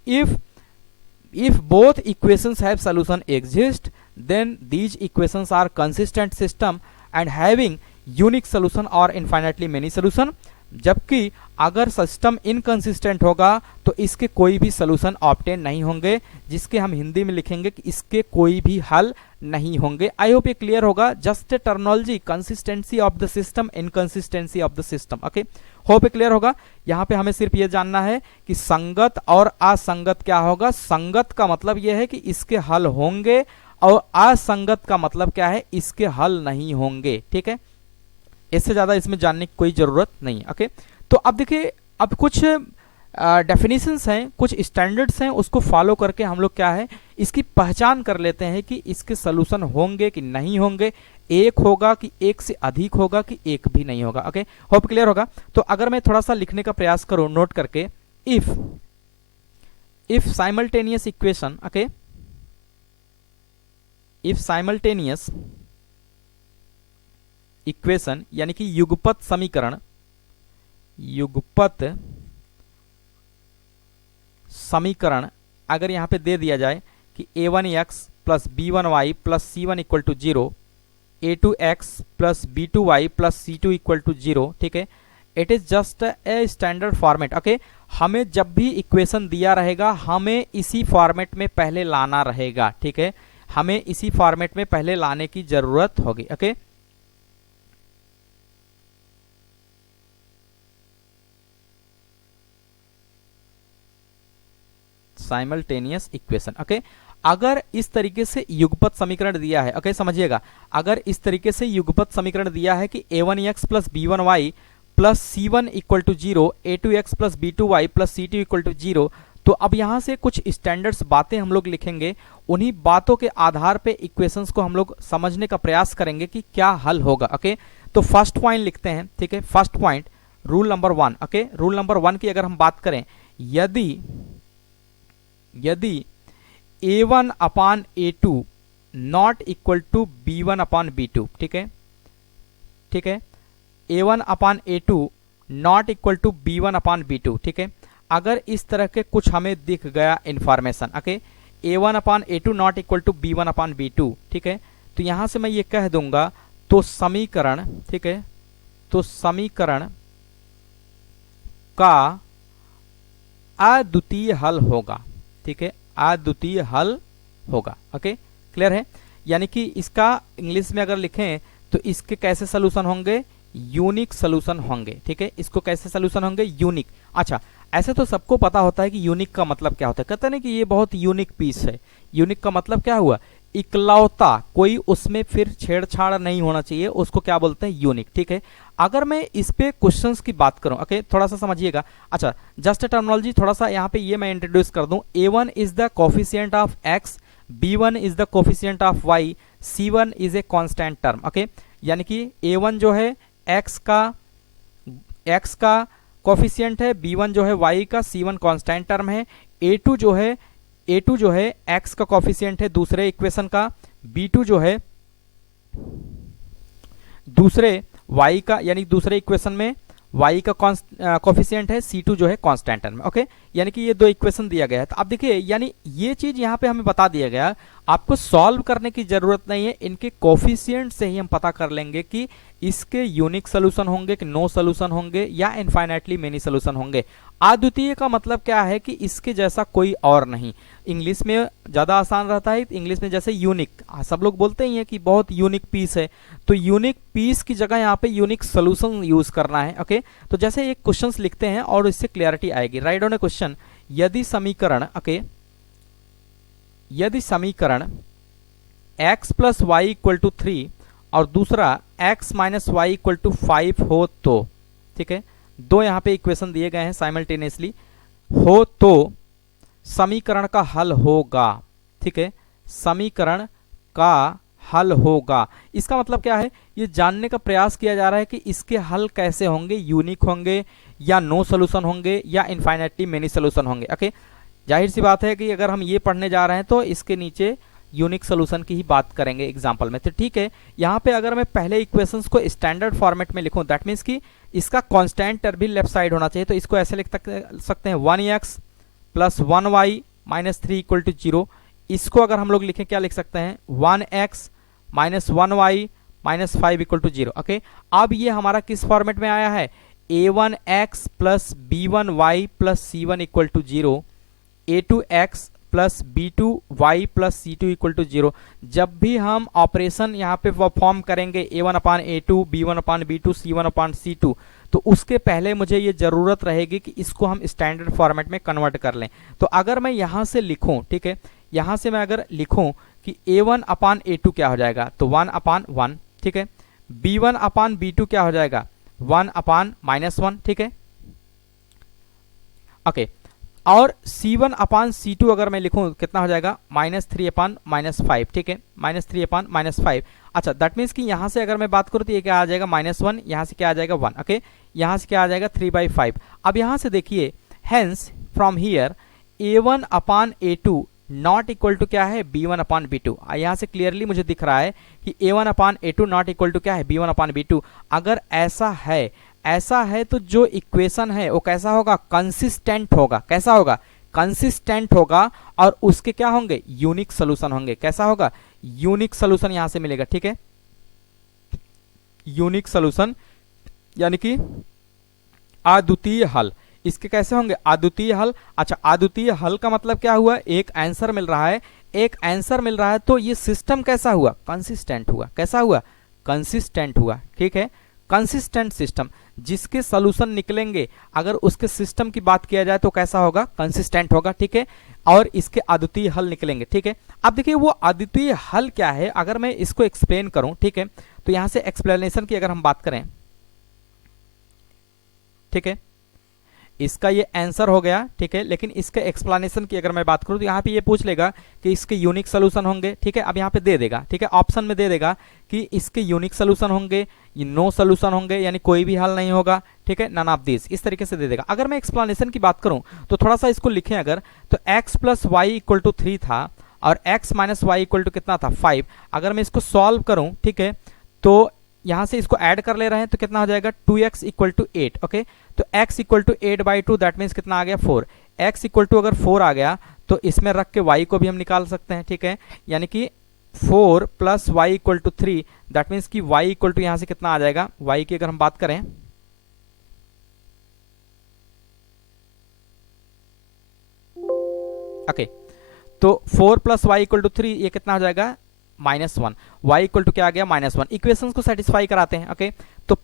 if both equations have solution exist, then these equations are consistent system and having unique solution or infinitely many solution, जबकि अगर सिस्टम इनकंसिस्टेंट होगा तो इसके कोई भी सॉल्यूशन ऑब्टेन नहीं होंगे, जिसके हम हिंदी में लिखेंगे कि इसके कोई भी हल नहीं होंगे। आई होप ये क्लियर होगा, just terminology, consistency of the system, inconsistency of the system. Okay, hope ये क्लियर होगा। यहाँ पे हमें सिर्फ ये जानना है कि संगत और असंगत क्या होगा। संगत का मतलब यह है कि इसके हल होंगे और असंगत का मतलब क्या है, इसके हल नहीं होंगे, ठीक है। इससे ज्यादा इसमें जानने की कोई जरूरत नहीं। ओके, तो अब देखिए, अब कुछ डेफिनेशंस हैं, कुछ स्टैंडर्ड्स हैं, उसको फॉलो करके हम लोग क्या है इसकी पहचान कर लेते हैं कि इसके सॉल्यूशन होंगे कि नहीं होंगे, एक होगा कि एक से अधिक होगा कि एक भी नहीं होगा। ओके, होप क्लियर होगा। तो अगर मैं थोड़ा सा लिखने का प्रयास करूं नोट करके, if simultaneous equation, okay, if simultaneous equation यानी कि युगपत समीकरण, युगपत समीकरण अगर यहां पे दे दिया जाए कि a1x plus b1y plus c1 equal to 0, a2x plus b2y plus c2 equal to 0, ठीक है, it is just a standard format. Okay, हमें जब भी इक्वेशन दिया रहेगा हमें इसी फॉर्मेट में पहले लाना रहेगा, ठीक है, हमें इसी फॉर्मेट में पहले लाने की जरूरत होगी। Okay, simultaneous equation. ओके, अगर इस तरीके से युगपत समीकरण दिया है, ओके, समझिएगा, अगर इस तरीके से युगपत समीकरण दिया है कि a1x plus b1y plus c1 equal to 0, a2x plus b2y plus c2 equal to 0, तो अब यहां से कुछ स्टैंडर्ड्स बातें हम लोग लिखेंगे, उन्हीं बातों के आधार पे इक्वेशंस को हम लोग समझने का प्रयास करेंगे कि क्या हल होगा। ओके, तो फर्स्ट पॉइंट लिखते हैं, ठीक है, first point, rule number 1। Okay, rule number 1 की अगर हम बात करें, यदि a1 upon a2 not equal to b1 upon b2, ठीक है, ठीक है, a1 upon a2 not equal to b1 upon b2, ठीक है, अगर इस तरह के कुछ हमें दिख गया information, okay, a1 upon a2 not equal to b1 upon b2, ठीक है, तो यहां से मैं ये कह दूंगा तो समीकरण, ठीक है, तो समीकरण का अद्वितीय हल होगा, ठीक है, अद्वितीय हल होगा। ओके, क्लियर है, यानी कि इसका इंग्लिश में अगर लिखें तो इसके कैसे सॉल्यूशन होंगे, यूनिक सॉल्यूशन होंगे, ठीक है, इसको कैसे सॉल्यूशन होंगे, यूनिक। अच्छा, ऐसे तो सबको पता होता है कि यूनिक का मतलब क्या होता है, कहते हैं कि ये बहुत यूनिक पीस है। यूनिक का मतलब क्या हुआ, इकलौता, कोई उसमें फिर छेड़छाड़ नहीं होना चाहिए, उसको क्या बोलते हैं, यूनिक, ठीक है। अगर मैं इस पे क्वेश्चंस की बात करूं, ओके, थोड़ा सा समझिएगा। अच्छा, जस्ट टर्मिनोलॉजी थोड़ा सा यहाँ पे ये मैं इंट्रोड्यूस कर दूं। A1 is the coefficient of x, B1 is the coefficient of y, C1 is a constant term, okay. यानी कि A1 जो है x का कोफिशिएंट है, B1 जो है y का, C1 कांस्टेंट टर्म है, A2 जो है x का कोफिशिएंट है दूसरे इक्वेशन का, B2 जो है दूसरे y का, यानी दूसरे इक्वेशन में y का कोफिशिएंट है, C2 जो है कांस्टेंट टर्म, ओके। यानी कि ये दो इक्वेशन दिया गया है। तो अब देखिए, यानी ये चीज यहाँ पे हमें बता दिया गया, आपको सॉल्व करने की जरूरत नहीं है, इनके कोफिशिएंट से ही हम पता कर लेंगे कि इसके यूनिक सोल्यूशन होंगे कि नो सोल्यूशन होंगे या इनफाइनाइटली मेनी सोल्यूशन होंगे। अद्वितीय का मतलब क्या है कि इसके जैसा कोई और नहीं। इंग्लिश में ज्यादा आसान रहता है, इंग्लिश में जैसे यूनिक, सब लोग बोलते ही हैं कि बहुत यूनिक पीस है, तो यूनिक पीस की जगह यहाँ पे यूनिक सोल्यूशन यूज करना है, ओके। तो जैसे एक क्वेश्चन लिखते हैं और इससे क्लियरिटी आएगी। राइट डाउन ए क्वेश्चन, यदि समीकरण, ओके, यदि समीकरण x plus y equal to 3 और दूसरा x minus y equal to 5 हो तो, ठीक है, दो यहाँ पे इक्वेशन दिए गए हैं साइमल्टेनियसली, हो तो समीकरण का हल होगा, ठीक है, समीकरण का हल होगा। इसका मतलब क्या है, ये जानने का प्रयास किया जा रहा है कि इसके हल कैसे होंगे, यूनिक होंगे या नो सोल्यूशन होंगे या इनफाइनाइटली मेनी सोल्यूशन होंगे, ओके। जाहिर सी बात है कि अगर हम ये पढ़ने जा रहे हैं तो इसके नीचे यूनिक सोल्यूशन की ही बात करेंगे एग्जांपल में, तो ठीक है। यहाँ पे अगर मैं पहले इक्वेशंस को स्टैंडर्ड फॉर्मेट में लिखूं, दैट मीन्स कि इसका कांस्टेंट टर्म भी लेफ्ट साइड होना चाहिए, तो इसको ऐसे लिख सकते हैं 1x plus 1y minus 3 equal to 0। इसको अगर हम लोग लिखें, क्या लिख सकते हैं, 1x minus 1y minus 5 equal to 0, okay. अब ये हमारा किस फॉर्मेट में आया है, a1x plus b1y plus c1 equal to 0, a2x plus b2y plus c2 equal to 0। जब भी हम ऑपरेशन यहाँ पे परफॉर्म करेंगे a1 upon a2, b1 upon b2, c1 upon c2, तो उसके पहले मुझे ये जरूरत रहेगी कि इसको हम स्टैंडर्ड फॉर्मेट में कन्वर्ट कर लें। तो अगर मैं यहाँ से लिखूं, ठीक है, यहाँ से मैं अगर लिखूं कि a1 अपान a2 क्या हो जाएगा, तो 1 अपान 1, ठीक है, b1 अपान b2 क्या हो जाएगा, 1 अपान माइनस 1, ठीक है, ओके। और c1 अपान c2 अगर मैं लिखूं कितना हो जाएगा, -3 अपान -5, ठीक है, -3 अपान -5। अच्छा, दैट मीन्स कि यहां से अगर मैं बात करूं तो ये क्या आ जाएगा, -1, यहां से क्या आ जाएगा 1, ओके, यहां से क्या आ जाएगा 3/5। अब यहां से देखिए, hence from here a1 upon a2 not equal to क्या है, b1 अपान b2। यहां से क्लियरली मुझे दिख रहा है कि a1 upon a2 not equal to क्या है, b1 अपान b2। अगर ऐसा है तो जो इक्वेशन है वो कैसा होगा, कंसिस्टेंट होगा। कैसा होगा, कंसिस्टेंट होगा, और उसके क्या होंगे, यूनिक सोल्यूशन होंगे। कैसा होगा, यूनिक सोल्यूशन यहां से मिलेगा, ठीक है, यूनिक सोल्यूशन यानी कि अद्वितीय हल। इसके कैसे होंगे, अद्वितीय हल। अच्छा, अद्वितीय हल का मतलब क्या हुआ, एक आंसर मिल रहा है, एक आंसर मिल रहा है, तो ये सिस्टम कैसा हुआ, कंसिस्टेंट हुआ। कैसा हुआ, कंसिस्टेंट हुआ, ठीक है, कंसिस्टेंट सिस्टम। जिसके सोल्यूशन निकलेंगे, अगर उसके सिस्टम की बात किया जाए तो कैसा होगा, कंसिस्टेंट होगा, ठीक है, और इसके अद्वितीय हल निकलेंगे, ठीक है। अब देखिए वो अद्वितीय हल क्या है, अगर मैं इसको एक्सप्लेन करूं, ठीक है, तो यहां से एक्सप्लेनेशन की अगर हम बात करें, ठीक है, इसका ये आंसर हो गया, ठीक है, लेकिन इसके एक्सप्लेनेशन की अगर मैं बात करूं तो यहाँ पे ये पूछ लेगा कि इसके यूनिक सोल्यूशन होंगे, ठीक है। अब यहाँ पे दे देगा, ठीक है, ऑप्शन में दे देगा कि इसके यूनिक सोल्यूशन होंगे, ये नो सोल्यूशन होंगे, यानी कोई भी हल नहीं होगा, ठीक है, नन ऑफ दिस, इस तरीके से दे देगा। अगर मैं एक्सप्लेनेशन की बात करूं तो थोड़ा सा इसको लिखें अगर, तो x plus y equal to 3 था और x minus y equal to कितना था, 5। अगर मैं इसको सॉल्व करूं, ठीक है, तो यहां से इसको ऐड कर ले रहे हैं तो कितना हो जाएगा, 2x इक्वल टू 8, ओके। तो x equal to 8/2, that means कितना आ गया, 4। x इक्वल टू अगर 4 आ गया तो इसमें रख के y को भी हम निकाल सकते हैं, ठीक है, यानी कि 4 plus y equal to 3, that means कि y इक्वल टू यहां से कितना आ जाएगा, y की अगर हम बात करें, ओके, तो 4 प्लस वाई इक्वल टू 3, ये कितना हो जाएगा, -1। y इक्वल टू क्या आ गया, -1। इक्वेशंस को सेटिस्फाई कराते हैं, ओके। तो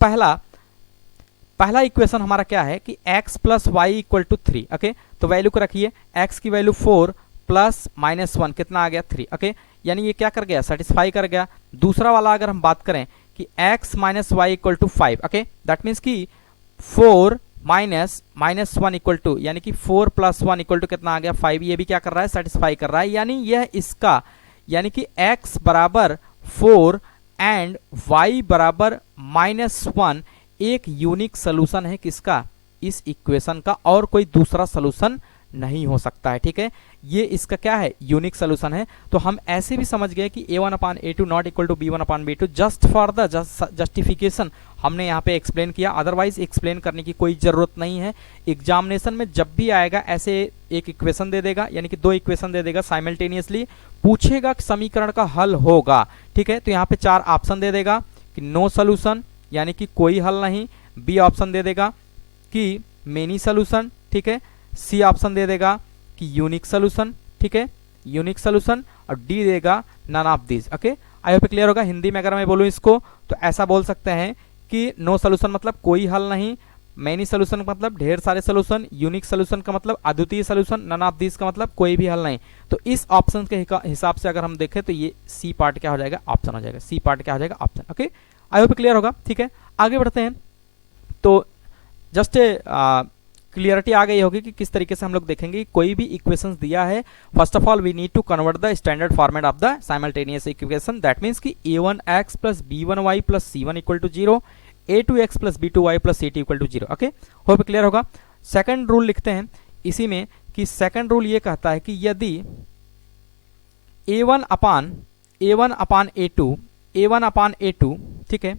पहला इक्वेशन हमारा क्या है कि x plus y equal to 3, okay. तो वैल्यू को रखिए, x की वैल्यू 4 प्लस -1 कितना आ गया, 3, ओके, यानी ये क्या कर गया, सेटिस्फाई कर गया। दूसरा वाला अगर हम बात करें कि x minus y equal to 5, okay, that means कि 4 माइनस वन इक्वल टू, यानी कि 4 प्लस 1 इक्वल टू कितना आ गया 5। ये भी क्या कर रहा है, सेटिस्फाई कर रहा है, यानी यह इसका, यानी कि x बराबर 4 एंड y बराबर -1 एक यूनिक सोल्यूशन है किसका, इस इक्वेशन का, और कोई दूसरा सोल्यूशन नहीं हो सकता है। ठीक है, ये इसका क्या है, यूनिक सोल्यूशन है। तो हम ऐसे भी समझ गए कि a1/a2 not equal to b1/b2 just for the justification हमने यहाँ पे एक्सप्लेन किया, अदरवाइज एक्सप्लेन करने की कोई जरूरत नहीं है। एग्जामिनेशन में जब भी आएगा ऐसे एक इक्वेशन दे देगा, यानी कि 2 इक्वेशन दे देगा साइमल्टेनियसली, पूछेगा कि समीकरण का हल होगा। ठीक है, तो यहाँ पे 4 ऑप्शन दे देगा कि नो सोल्यूशन, यानी कि कोई हल नहीं, बी ऑप्शन दे देगा कि मेनी सोल्यूशन, ठीक है, सी ऑप्शन दे देगा कि यूनिक सोल्यूशन, ठीक है, यूनिक सोल्यूशन, और डी देगा none of this. Okay, I hope clear होगा। हिंदी में अगर मैं बोलूँ इसको तो ऐसा बोल सकते हैं कि नो सोल्यूशन मतलब कोई हल नहीं, मेनी सोल्यूशन का मतलब ढेर सारे सोल्यूशन, यूनिक सोल्यूशन का मतलब अद्वितीय सोल्यूशन, नन ऑफ दिस का मतलब कोई भी हल नहीं। तो इस ऑप्शन के हिसाब से अगर हम देखें तो ये सी पार्ट क्या हो जाएगा, ऑप्शन हो जाएगा, सी पार्ट क्या हो जाएगा, option. Okay, I hope clear होगा। ठीक है, आगे बढ़ते हैं। तो जस्ट क्लियरिटी आ गई होगी कि किस तरीके से हम लोग देखेंगे। कोई भी इक्वेशंस दिया है, first of all we need to convert the standard format of the simultaneous equation, that means कि a1x plus b1y plus c1 equal to 0, a2x plus b2y plus c2 equal to 0। Okay, hope clear होगा। सेकंड रूल लिखते हैं इसी में कि सेकंड रूल ये कहता है कि यदि a1 अपान a2 ठीक है,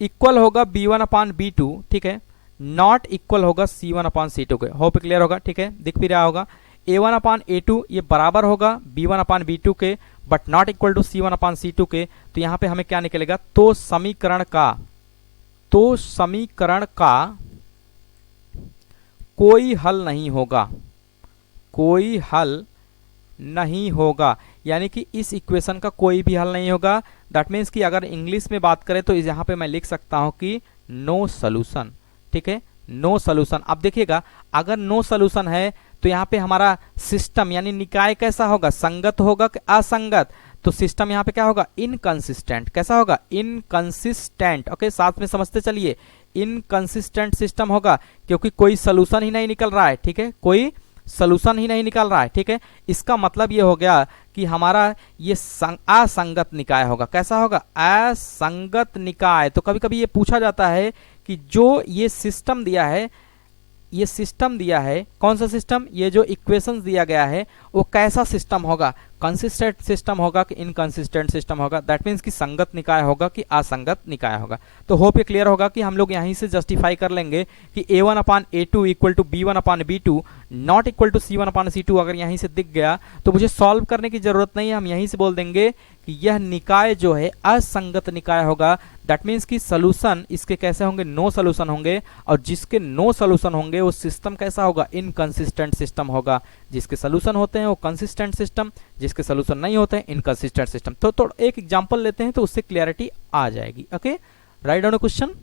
इक्वल होगा b1/b2, ठीक है, नॉट इक्वल होगा c1/c2 के। होप क्लियर होगा। ठीक है, दिख भी रहा होगा a1/a2 ये बराबर होगा b1/b2 के, but not equal to c1/c2 के। तो यहां पे हमें क्या निकलेगा, तो समीकरण का कोई हल नहीं होगा, कोई हल नहीं होगा, यानी कि इस इक्वेशन का कोई भी हल नहीं होगा। दैट मीन्स कि अगर इंग्लिश में बात करें तो यहां पे मैं लिख सकता हूं कि नो सोल्यूशन। ठीक है, नो सोल्यूशन। अब देखिएगा, अगर नो सोल्यूशन है तो यहाँ पे हमारा सिस्टम यानी निकाय कैसा होगा, संगत होगा कि असंगत। तो सिस्टम यहाँ पे क्या होगा, इनकंसिस्टेंट। कैसा होगा, इनकंसिस्टेंट। ओके, साथ में समझते चलिए, इनकंसिस्टेंट सिस्टम होगा, क्योंकि कोई सोल्यूशन ही नहीं निकल रहा है। ठीक है, कोई सोल्यूशन ही नहीं निकल रहा है। ठीक है, इसका मतलब ये हो गया कि हमारा ये असंगत निकाय होगा। कैसा होगा, असंगत निकाय। तो कभी कभी ये पूछा जाता है कि जो ये सिस्टम दिया है, ये सिस्टम दिया है, कौन सा सिस्टम, ये जो इक्वेशंस दिया गया है वो कैसा सिस्टम होगा, कंसिस्टेंट सिस्टम होगा कि इनकंसिस्टेंट सिस्टम होगा। दैट मीन्स कि संगत निकाय होगा कि असंगत निकाय होगा। तो होप ये क्लियर होगा कि हम लोग यहीं से जस्टिफाई कर लेंगे कि a1/a2 equal to b1/b2 not equal to c1/c2 अगर यहीं से दिख गया तो मुझे सॉल्व करने की जरूरत नहीं है, हम यहीं से बोल देंगे कि यह निकाय जो है असंगत निकाय होगा। दैट मीन्स कि सोल्यूशन इसके कैसे होंगे, नो सोल्यूशन होंगे, और जिसके नो सोल्यूशन होंगे वो सिस्टम कैसा होगा, इनकंसिस्टेंट सिस्टम होगा। जिसके सोल्यूशन होते हैं वो कंसिस्टेंट सिस्टम, जिसके सोल्यूशन नहीं होते हैं इनकंसिस्टेंट सिस्टम। तो एक एग्जांपल लेते हैं तो उससे क्लियरिटी आ जाएगी। Okay, write down question.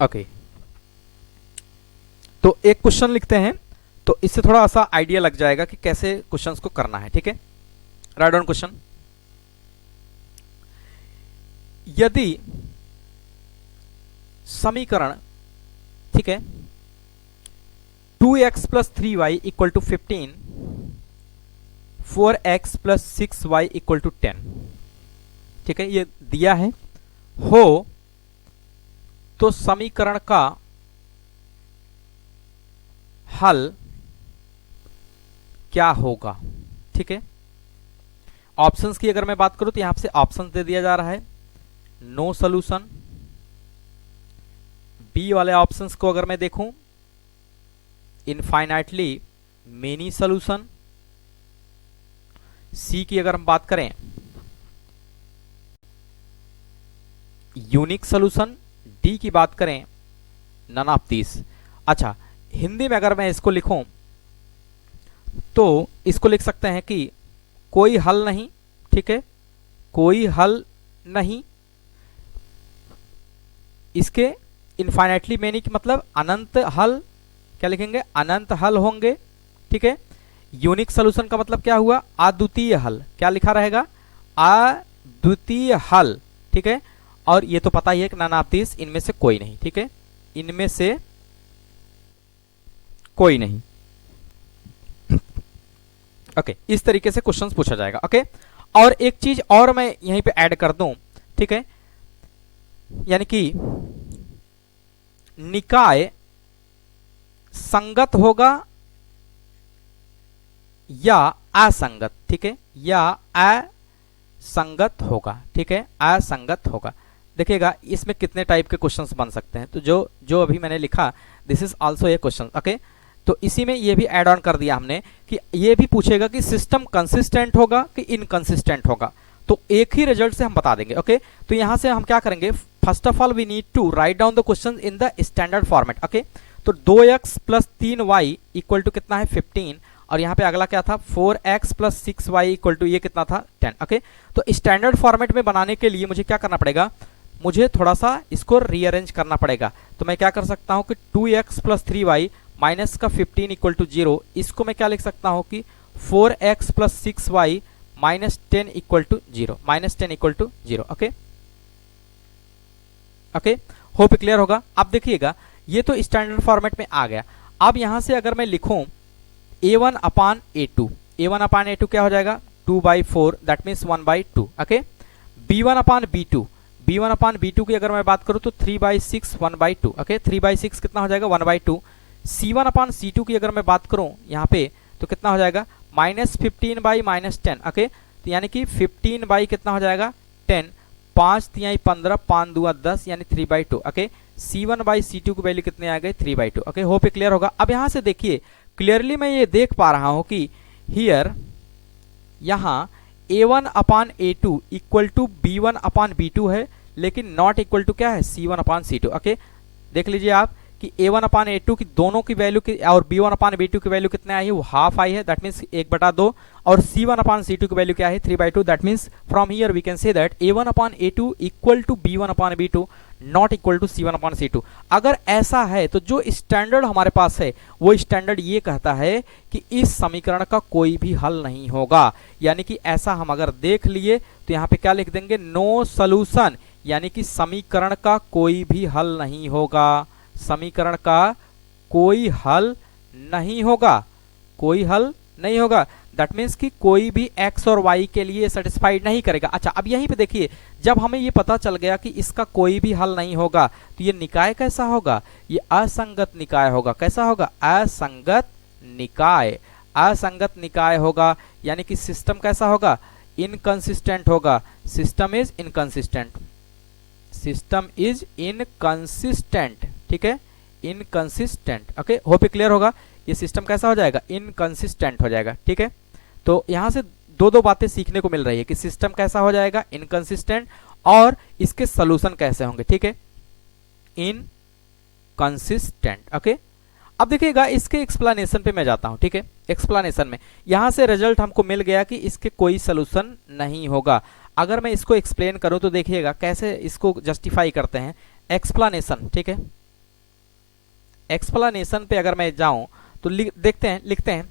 Okay, तो एक क्वेश्चन लिखते हैं तो इससे थोड़ा सा आइडिया लग जाएगा कि कैसे क्वेश्चंस को करना है। ठीक है, राइट डाउन क्वेश्चन। यदि समीकरण, ठीक है, 2x plus 3y equal to 15, 4x plus 6y equal to 10, ठीक है, ये दिया है हो, तो समीकरण का हल क्या होगा। ठीक है, ऑप्शंस की अगर मैं बात करूं तो यहां से ऑप्शंस दे दिया जा रहा है, नो सोल्यूशन। बी वाले ऑप्शंस को अगर मैं देखूं, इनफाइनाइटली मेनी सोल्यूशन। सी की अगर हम बात करें, यूनिक सोल्यूशन। डी की बात करें, नन ऑफ दिस। अच्छा, हिंदी में अगर मैं इसको लिखूं तो इसको लिख सकते हैं कि कोई हल नहीं, ठीक है, कोई हल नहीं। इसके इनफाइनाइटली मेनी की मतलब अनंत हल, क्या लिखेंगे, अनंत हल होंगे, ठीक है। यूनिक सोल्यूशन का मतलब क्या हुआ, अद्वितीय हल, क्या लिखा रहेगा, अद्वितीय हल, ठीक है। और ये तो पता ही है कि नन ऑफ दिस, इनमें से कोई नहीं, ठीक है, इनमें से कोई नहीं। ओके, इस तरीके से क्वेश्चंस पूछा जाएगा। ओके, और एक चीज और मैं यहीं पे ऐड कर दूं, ठीक है, यानी कि निकाय संगत होगा या असंगत, ठीक है, या असंगत होगा, ठीक है, असंगत होगा। देखिएगा इसमें कितने टाइप के क्वेश्चंस बन सकते हैं, तो जो अभी मैंने लिखा, this is also a question. Okay, तो इसी में ये भी ऐड ऑन कर दिया हमने कि ये भी पूछेगा कि सिस्टम कंसिस्टेंट होगा कि इनकंसिस्टेंट होगा, तो एक ही रिजल्ट से हम बता देंगे। ओके, तो यहां से हम क्या करेंगे, first of all we need to write down the question in the standard format. Okay, तो 2x plus 3y equal to कितना है 15, और यहाँ पे अगला क्या था 4x plus 6y equal to ये कितना था 10। ओके, तो स्टैंडर्ड फॉर्मेट में बनाने के लिए मुझे क्या करना पड़ेगा, मुझे थोड़ा सा इसको रीअरेंज करना पड़ेगा। तो मैं क्या कर सकता हूँ कि 2x प्लस 3y माइनस का 15 इक्वल टू 0, इसको मैं क्या लिख सकता हूँ कि 4x plus 6y minus 10 equal to 0, minus 10 equal to 0। Okay, okay, hope clear होगा। अब देखिएगा ये तो स्टैंडर्ड फॉर्मेट में आ गया। अब यहां से अगर मैं लिखूं a1 upon a2, a1 upon a2 क्या हो जाएगा 2/4, that means 1/2। Okay, b1 upon b2, b1 upon b2 की अगर मैं बात करूं तो 3/6 1/2। ओके, 3/6 कितना हो जाएगा 1/2। c1 अपान c2 की अगर मैं बात करूं यहाँ पे तो कितना हो जाएगा -15/-10। ओके, तो यानी कि 15 बाई कितना हो जाएगा 10, 5 तिहाई 15, 5 दूआ 10, यानी 3/2। ओके, c1 बाई c2 की वैल्यू कितने आ गए 3/2। ओके, होप क्लियर होगा। अब यहां से देखिए क्लियरली मैं ये देख पा रहा हूं कि हियर यहां a1 upon a2 equal to b1 upon b2 है, लेकिन नॉट इक्वल टू क्या है c1 अपान c2। ओके, देख लीजिए आप कि a1 अपान a2 की दोनों की वैल्यू की और b1 अपान b2 की वैल्यू कितने आई है, वो हाफ आई है, दैट मीन्स 1/2, और c1 अपान c2 की वैल्यू क्या है 3/2, that means from here we can say that a1 upon a2 equal to b1 upon b2 not equal to c1 upon c2। अगर ऐसा है तो जो स्टैंडर्ड हमारे पास है वो स्टैंडर्ड ये कहता है कि इस समीकरण का कोई भी हल नहीं होगा, यानी कि ऐसा हम अगर देख लिए तो यहाँ पे क्या लिख देंगे, नो सोल्यूशन, यानी कि समीकरण का कोई भी हल नहीं होगा, समीकरण का कोई हल नहीं होगा, कोई हल नहीं होगा, दैट मीन्स कि कोई भी x और y के लिए सेटिस्फाइड नहीं करेगा। अच्छा, अब यहीं पे देखिए जब हमें ये पता चल गया कि इसका कोई भी हल नहीं होगा तो ये निकाय कैसा होगा, ये असंगत निकाय होगा। कैसा होगा, असंगत निकाय, असंगत निकाय होगा, यानी कि सिस्टम कैसा होगा, इनकंसिस्टेंट होगा, system is inconsistent, system is inconsistent, ठीक है, इनकंसिस्टेंट। ओके, होप क्लियर होगा, ये सिस्टम कैसा हो जाएगा, इनकंसिस्टेंट हो जाएगा। ठीक है, तो यहां से दो बातें सीखने को मिल रही है कि सिस्टम कैसा हो जाएगा, इनकंसिस्टेंट, और इसके सोल्यूशन कैसे होंगे। ठीक है, इनकंसिस्टेंट। ओके, अब देखिएगा इसके एक्सप्लेनेशन पे मैं जाता हूं। ठीक है, एक्सप्लेनेशन में यहां से रिजल्ट हमको मिल गया कि इसके कोई सोल्यूशन नहीं होगा। अगर मैं इसको एक्सप्लेन करूं तो देखिएगा कैसे इसको जस्टिफाई करते हैं। एक्सप्लेनेशन, ठीक है, एक्सप्लेनेशन पे अगर मैं जाऊं तो देखते हैं, लिखते हैं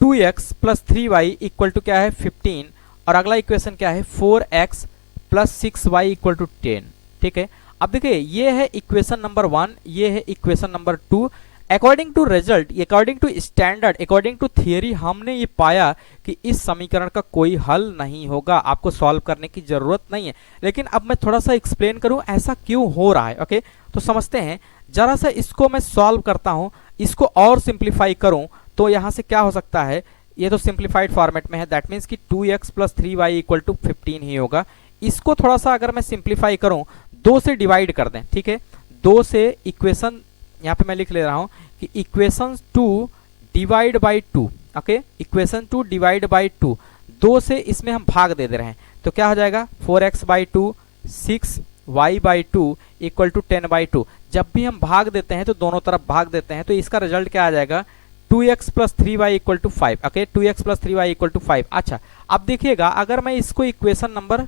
2x plus 3y equal to क्या है 15, और अगला इक्वेशन क्या है 4x plus 6y equal to 10। ठीक है, अब देखिए ये है इक्वेशन नंबर 1, ये है equation number 2। According to result, according to standard, according to theory हमने ये पाया कि इस समीकरण का कोई हल नहीं होगा, आपको सॉल्व करने की जरूरत नहीं है। लेकिन अब मैं थोड़ा सा एक्सप्लेन करूं ऐसा क्यों हो रहा है। ओके, तो समझते हैं, जरा सा इसको मैं सॉल्व करता हूं, इसको और सिंप्लीफाई करूं तो यहां से क्या हो सकता है, ये तो सिंप्लीफाइड फॉर्मेट में है, दैट मीन्स कि 2x plus 3y equal to 15 ही होगा। इसको थोड़ा सा अगर मैं सिंप्लीफाई करूं, 2 से डिवाइड कर दें। ठीक है, 2 से इक्वेशन यहाँ पे मैं लिख ले रहा हूं कि equation 2 divide by 2। Okay, equation 2 divide by 2, 2 से इसमें हम भाग दे रहे हैं तो क्या हो जाएगा 4x by 2, 6y by 2 equal to 10 by 2। जब भी हम भाग देते हैं तो दोनों तरफ भाग देते हैं तो इसका रिजल्ट क्या आ जाएगा 2x plus 3y equal to 5। Okay, 2x plus 3y equal to 5। अच्छा, अब देखिएगा अगर मैं इसको इक्वेशन नंबर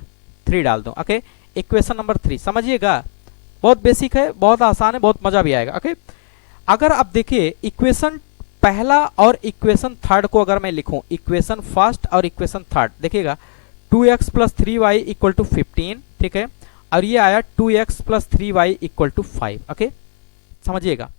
3 डाल दूं, ओके, इक्वेशन नंबर 3 समझिएगा, बहुत बेसिक है, बहुत आसान है, बहुत मजा भी आएगा। ओके, अगर आप देखिए इक्वेशन पहला और इक्वेशन थर्ड को अगर मैं लिखूं, इक्वेशन फर्स्ट और इक्वेशन थर्ड, देखिएगा 2x plus 3y equal to 15, ठीक है, और ये आया 2x plus 3y equal to 5। Okay, समझिएगा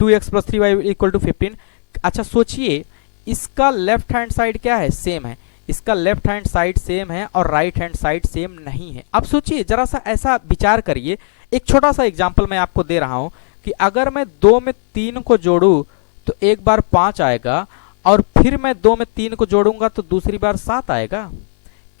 2x plus 3y equal to 15। अच्छा सोचिए, इसका लेफ्ट हैंड साइड क्या है, सेम है, इसका लेफ्ट हैंड साइड सेम है और राइट हैंड साइड सेम नहीं है। अब सोचिए जरा सा ऐसा विचार करिए, एक छोटा सा एग्जांपल मैं आपको दे रहा हूं कि अगर मैं 2 में 3 को जोड़ूं तो एक बार 5 आएगा, और फिर मैं 2 में 3 को जोड़ूंगा तो दूसरी बार 7 आएगा।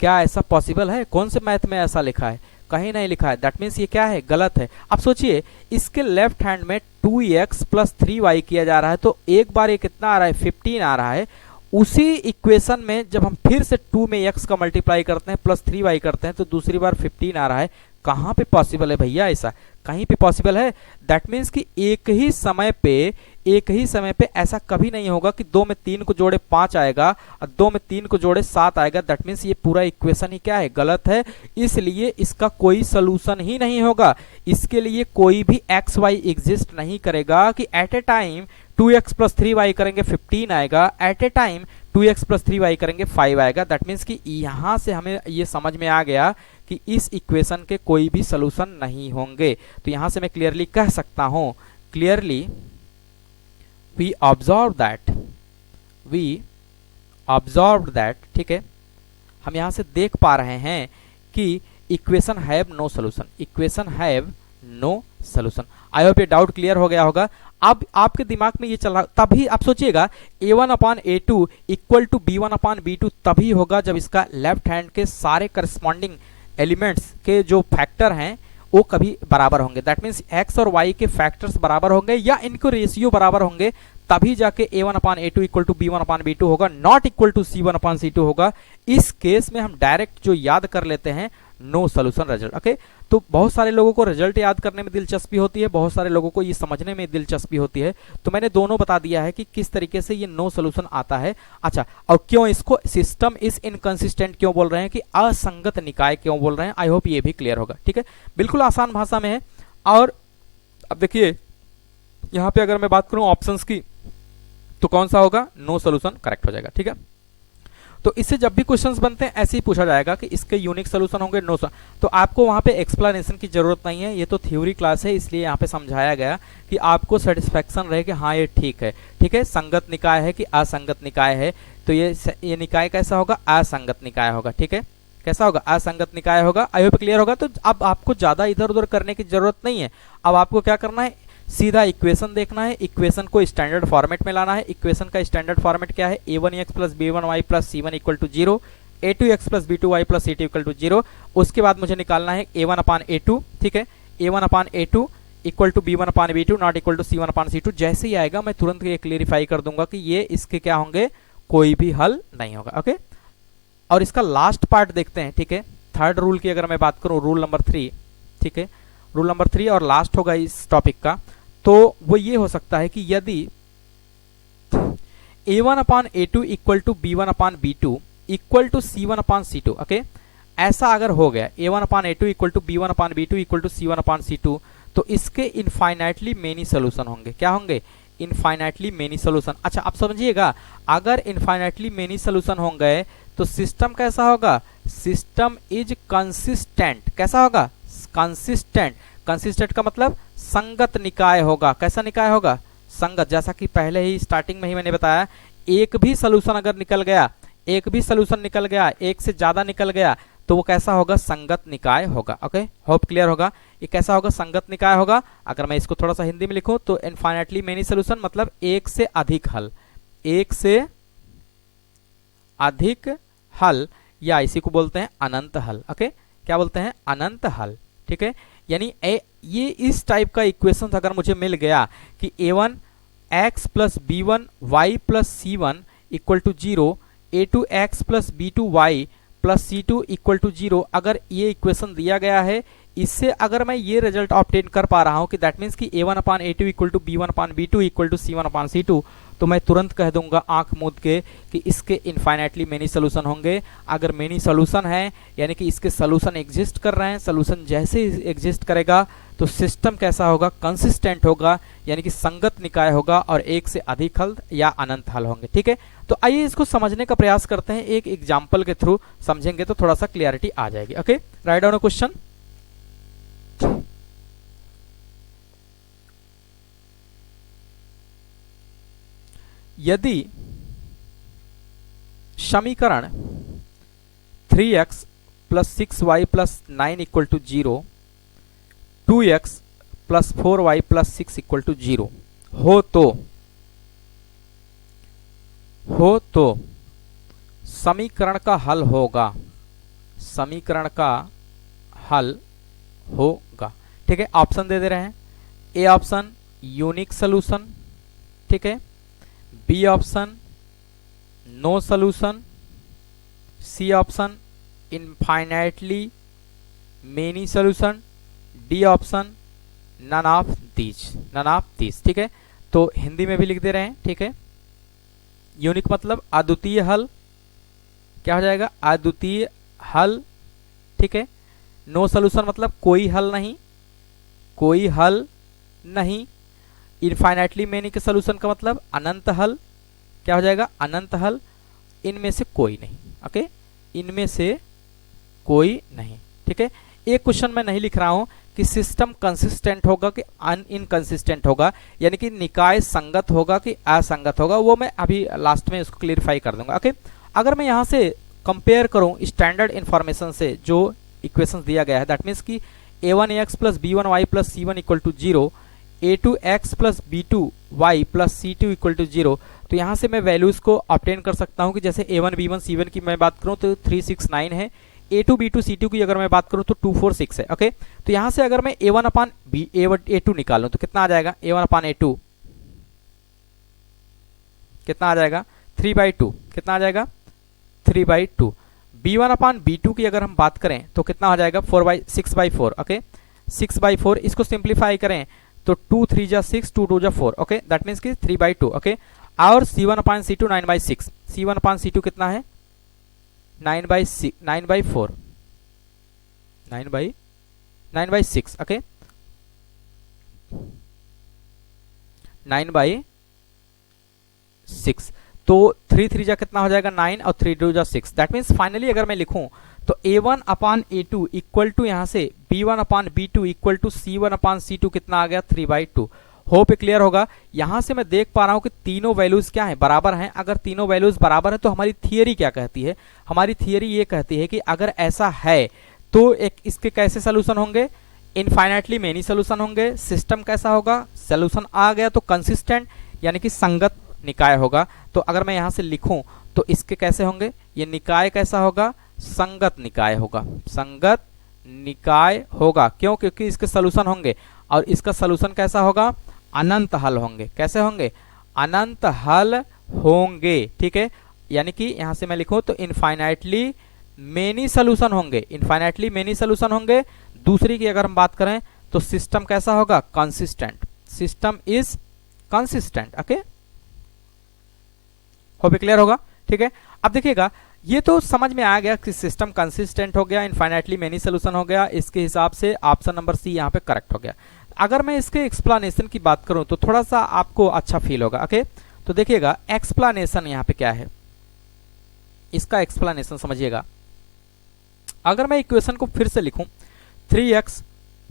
क्या ऐसा पॉसिबल है? कौन से मैथ में ऐसा लिखा है? कहीं नहीं लिखा है। दैट मीन्स ये क्या है, गलत है। अब सोचिए इसके लेफ्ट हैंड में 2x प्लस 3y किया जा रहा है, तो एक बार ये कितना आ रहा है, 15 आ रहा है। उसी इक्वेशन में जब हम फिर से 2 में x का मल्टीप्लाई करते हैं प्लस 3y करते हैं तो दूसरी बार 15 आ रहा है। कहां पे पॉसिबल है भैया ऐसा? कहीं पे पॉसिबल है? दैट मीन्स कि एक ही समय पे ऐसा कभी नहीं होगा कि 2 में 3 को जोड़े 5 आएगा और 2 में 3 को जोड़े 7 आएगा। दैट मीन्स ये पूरा इक्वेशन ही क्या है, गलत है। इसलिए इसका कोई सोल्यूशन ही नहीं होगा, इसके लिए कोई भी एक्स वाई एग्जिस्ट नहीं करेगा कि एट ए टाइम 2x प्लस 3y करेंगे 15 आएगा, एट ए टाइम 2x प्लस 3y करेंगे 5 आएगा। दैट मीन्स कि यहां से हमें ये समझ में आ गया कि इस इक्वेशन के कोई भी सोल्यूशन नहीं होंगे। तो यहां से मैं क्लियरली कह सकता हूं, क्लियरली वी ऑब्जर्व दैट, ठीक है, हम यहां से देख पा रहे हैं कि equation have no solution, equation have no solution. I hope ये डाउट क्लियर हो गया होगा। अब आपके दिमाग में ये चल रहा, तभी आप सोचिएगा a1 upon a2 equal to b1 upon b2 तभी होगा जब इसका लेफ्ट हैंड के सारे करस्पॉन्डिंग एलिमेंट्स के जो फैक्टर हैं वो कभी बराबर होंगे। दैट मीन्स x और y के फैक्टर्स बराबर होंगे या इनको रेशियो बराबर होंगे, तभी जाके a1 upon a2 equal to b1 upon b2 होगा, not equal to c1 upon c2 होगा। इस केस में हम डायरेक्ट जो याद कर लेते हैं नो सोल्यूशन रिजल्ट। ओके, तो बहुत सारे लोगों को रिजल्ट याद करने में दिलचस्पी होती है, बहुत सारे लोगों को ये समझने में दिलचस्पी होती है, तो मैंने दोनों बता दिया है कि किस तरीके से ये नो सोल्यूशन आता है। अच्छा, और क्यों इसको सिस्टम इज इनकंसिस्टेंट क्यों बोल रहे हैं, कि असंगत निकाय क्यों बोल रहे हैं, आई होप ये भी क्लियर होगा। ठीक है, बिल्कुल आसान भाषा में है। और अब देखिए यहां पे अगर मैं बात करूं ऑप्शंस की तो कौन सा होगा, नो सोल्यूशन करेक्ट हो जाएगा। ठीक है, तो इससे जब भी क्वेश्चंस बनते हैं ऐसे ही पूछा जाएगा कि इसके यूनिक सोल्यूशन होंगे, नो। तो आपको वहां पे एक्सप्लेनेशन की जरूरत नहीं है, ये तो थ्योरी क्लास है, इसलिए यहाँ पे समझाया गया कि आपको सेटिस्फेक्शन रहे कि हाँ ये ठीक है। ठीक है, संगत निकाय है कि असंगत निकाय है, तो ये निकाय कैसा होगा, असंगत निकाय होगा। ठीक है, कैसा होगा, असंगत निकाय होगा। आई होप क्लियर होगा। तो अब आपको ज्यादा इधर उधर करने की जरूरत नहीं है। अब आपको क्या करना है, सीधा इक्वेशन देखना है, इक्वेशन को स्टैंडर्ड फॉर्मेट में लाना है। इक्वेशन का स्टैंडर्ड फॉर्मेट क्या है, a1x plus b1y plus c1 equal to 0, a2x plus b2y plus c2 equal to 0। उसके बाद मुझे निकालना है a1 अपान a2। ठीक है, a1 upon a2 equal to b1 upon b2 not equal to c1 upon c2। जैसे ही आएगा मैं तुरंत ये क्लियरिफाई कर दूंगा कि ये इसके क्या होंगे, कोई भी हल नहीं होगा। ओके, और इसका लास्ट पार्ट देखते हैं। ठीक है, थर्ड रूल की अगर मैं बात करूं, रूल नंबर 3। ठीक है, रूल नंबर 3 और लास्ट होगा इस टॉपिक का, तो वो ये हो सकता है कि यदि a1 upon a2 equal to b1 upon b2 equal to c1 upon c2, okay, ऐसा अगर हो गया a1 upon a2 equal to b1 upon b2 equal to c1 upon c2, तो इसके इनफाइनाइटली मेनी सोल्यूशन होंगे। क्या होंगे, इनफाइनाइटली मेनी सोल्यूशन। अच्छा, आप समझिएगा, अगर इनफाइनाइटली मेनी सोल्यूशन होंगे तो सिस्टम कैसा होगा, सिस्टम इज कंसिस्टेंट। कैसा होगा, कंसिस्टेंट। कंसिस्टेंट का मतलब संगत निकाय होगा। कैसा निकाय होगा, संगत। जैसा कि पहले ही स्टार्टिंग में ही मैंने बताया, एक भी सोल्यूशन अगर निकल गया, एक भी सोल्यूशन निकल गया, एक से ज्यादा निकल गया, तो वो कैसा होगा, संगत निकाय होगा। ओके, होप क्लियर होगा। ये कैसा होगा, संगत निकाय होगा। अगर मैं इसको थोड़ा सा हिंदी में लिखूं तो इनफाइनाइटली मेनी सोल्यूशन मतलब एक से अधिक हल, एक से अधिक हल, या इसी को बोलते हैं अनंत हल। ओके, क्या बोलते हैं, अनंत हल। ठीक है, यानी ये इस टाइप का इक्वेशन अगर मुझे मिल गया कि a1 x plus b1 y plus c1 equal to 0, a2 x plus b2 y plus c2 equal to 0, अगर ये इक्वेशन दिया गया है, इससे अगर मैं ये रिजल्ट ऑब्टेन कर पा रहा हूं कि दैट मीन्स कि a1 upon a2 equal to b1 upon b2 equal to c1 upon c2, तो मैं तुरंत कह दूंगा आंख मूंद के कि इसके इनफाइनाइटली मेनी सोल्यूशन होंगे। अगर मेनी सोल्यूशन है यानी कि इसके सोल्यूशन एग्जिस्ट कर रहे हैं, सोल्यूशन जैसे एग्जिस्ट करेगा तो सिस्टम कैसा होगा, कंसिस्टेंट होगा, यानी कि संगत निकाय होगा और एक से अधिक हल या अनंत हल होंगे। ठीक है, तो आइए इसको समझने का प्रयास करते हैं, एक एग्जाम्पल के थ्रू समझेंगे तो थोड़ा सा क्लियरिटी आ जाएगी। Okay, write down a question. यदि समीकरण 3x plus 6y plus 9 equal to 0, 2x plus 4y plus 6 equal to 0 हो तो समीकरण का हल होगा, समीकरण का हल होगा। ठीक है, ऑप्शन दे रहे हैं। ए ऑप्शन यूनिक सोल्यूशन, ठीक है, B option no solution, C option infinitely many solution, D option none of these. ठीक है, तो हिंदी में भी लिख दे रहे हैं। ठीक है, यूनिक मतलब अद्वितीय हल, क्या हो जाएगा, अद्वितीय हल। ठीक है, नो सोल्यूशन मतलब कोई हल नहीं। इनफाइनाइटली मेनी के सोल्यूशन का मतलब अनंत हल, क्या हो जाएगा, अनंत हल। इनमें से कोई नहीं। ओके, इनमें से कोई नहीं। ठीक है, एक क्वेश्चन मैं नहीं लिख रहा हूं कि सिस्टम कंसिस्टेंट होगा कि इनकंसिस्टेंट होगा, यानी कि निकाय संगत होगा कि असंगत होगा, वो मैं अभी लास्ट में इसको क्लियरिफाई कर दूंगा। ओके, अगर मैं यहां से कंपेयर करूं स्टैंडर्ड इंफॉर्मेशन से जो इक्वेशंस दिया गया है, दैट मीन्स कि a1x plus b1y plus c1 equal to 0, a2x plus b2y plus c2 equal to 0, तो यहाँ से मैं वैल्यूज को ऑब्टेन कर सकता हूँ कि जैसे a1 b1 c1 की मैं बात करूँ तो 369 है, a2 b2 c2 की अगर मैं बात करूँ तो 246 है। ओके, तो यहाँ से अगर मैं a1 अपान a2 निकालूं तो कितना आ जाएगा, a1 अपान a2 कितना आ जाएगा, 3/2, कितना आ जाएगा, 3/2। b1 अपान b2 की अगर हम बात करें तो कितना हो जाएगा, 6/4। ओके, 6/4, इसको सिंप्लीफाई करें तो 2 3 जा 6, 2 2 जा 4। ओके, दैट मीन्स कि 3/2। ओके, और c1 upon c2 9/6, c1 upon c2 कितना है, 9/4, 9/6। ओके, 9/6, तो 3 3 जा कितना हो जाएगा, 9 और 3 2 जा 6। दैट मीन्स फाइनली अगर मैं लिखूं तो a1 upon a2 equal to यहां से b1 upon b2 equal to c1 upon c2 कितना आ गया, 3/2। होप क्लियर होगा। यहां से मैं देख पा रहा हूं कि तीनों वैल्यूज क्या है, बराबर हैं। अगर तीनों वैल्यूज बराबर है तो हमारी थियरी क्या कहती है, हमारी थियरी ये कहती है कि अगर ऐसा है तो एक इसके कैसे सोल्यूशन होंगे, इनफाइनाइटली मेनी सोल्यूशन होंगे। सिस्टम कैसा होगा, सोल्यूशन आ गया तो कंसिस्टेंट यानी कि संगत निकाय होगा। तो अगर मैं यहां से लिखूं तो इसके कैसे होंगे, ये निकाय कैसा होगा, संगत निकाय होगा, संगत निकाय होगा। क्यों, क्योंकि इसके सोल्यूशन होंगे और इसका सोल्यूशन कैसा होगा, अनंत हल होंगे। कैसे होंगे, अनंत हल होंगे। ठीक है, यानी कि यहां से मैं लिखूं तो इनफाइनाइटली मेनी सोल्यूशन होंगे, इनफाइनाइटली मेनी सोल्यूशन होंगे। दूसरी की अगर हम बात करें तो सिस्टम कैसा होगा, consistent, system is consistent. Okay, hope clear होगा। ठीक है, अब देखिएगा ये तो समझ में आ गया कि सिस्टम कंसिस्टेंट हो गया, इनफाइनाइटली मेनी सोल्यूशन हो गया, इसके हिसाब से ऑप्शन नंबर सी यहाँ पे करेक्ट हो गया। अगर मैं इसके एक्सप्लेनेशन की बात करूं तो थोड़ा सा आपको अच्छा फील होगा। ओके, तो देखिएगा एक्सप्लेनेशन यहाँ पे क्या है, इसका एक्सप्लेनेशन समझिएगा। अगर मैं इक्वेशन को फिर से लिखूं 3x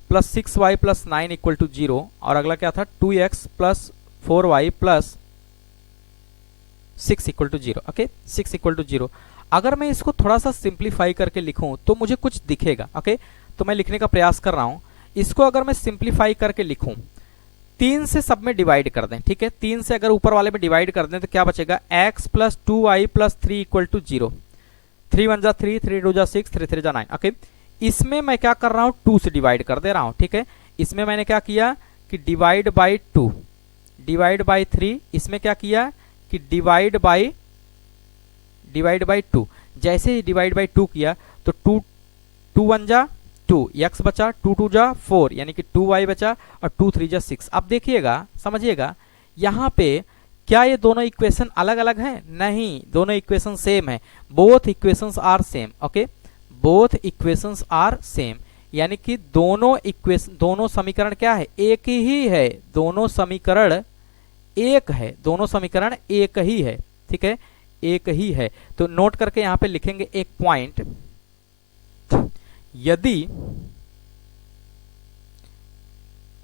plus 6y plus 9 equal to 0 और अगला क्या था 2x plus 4y plus 6 equal to 0। Okay, 6 equal to 0, अगर मैं इसको थोड़ा सा सिंप्लीफाई करके लिखूं तो मुझे कुछ दिखेगा। ओके, तो मैं लिखने का प्रयास कर रहा हूं। इसको अगर मैं सिंप्लीफाई करके लिखूं, 3 से सब में डिवाइड कर दें। ठीक है, 3 से अगर ऊपर वाले में डिवाइड कर दें तो क्या बचेगा, x plus 2y plus 3 equal to 0। 3 1 जा 3, 3 2 जा 6, 3 3 जा 9। ओके, इसमें मैं क्या कर रहा हूं, 2 से डिवाइड कर दे रहा हूं। ठीक है, इसमें मैंने क्या किया कि डिवाइड बाई 2, डिवाइड बाई 3, इसमें क्या किया कि डिवाइड बाई 2। जैसे ही डिवाइड बाई 2 किया तो 2 1 जा 2, x बचा, 2 2 जा 4 यानी कि 2y बचा और 2 3 जा 6। अब देखिएगा, समझिएगा, यहाँ पे क्या ये दोनों इक्वेशन अलग अलग हैं? नहीं, दोनों इक्वेशन सेम है। Both equations are same. Okay, both equations are same, यानी कि दोनों समीकरण क्या है? एक ही है। दोनों समीकरण एक है, दोनों समीकरण एक ही है। ठीक है, एक ही है। तो नोट करके यहां पे लिखेंगे एक पॉइंट,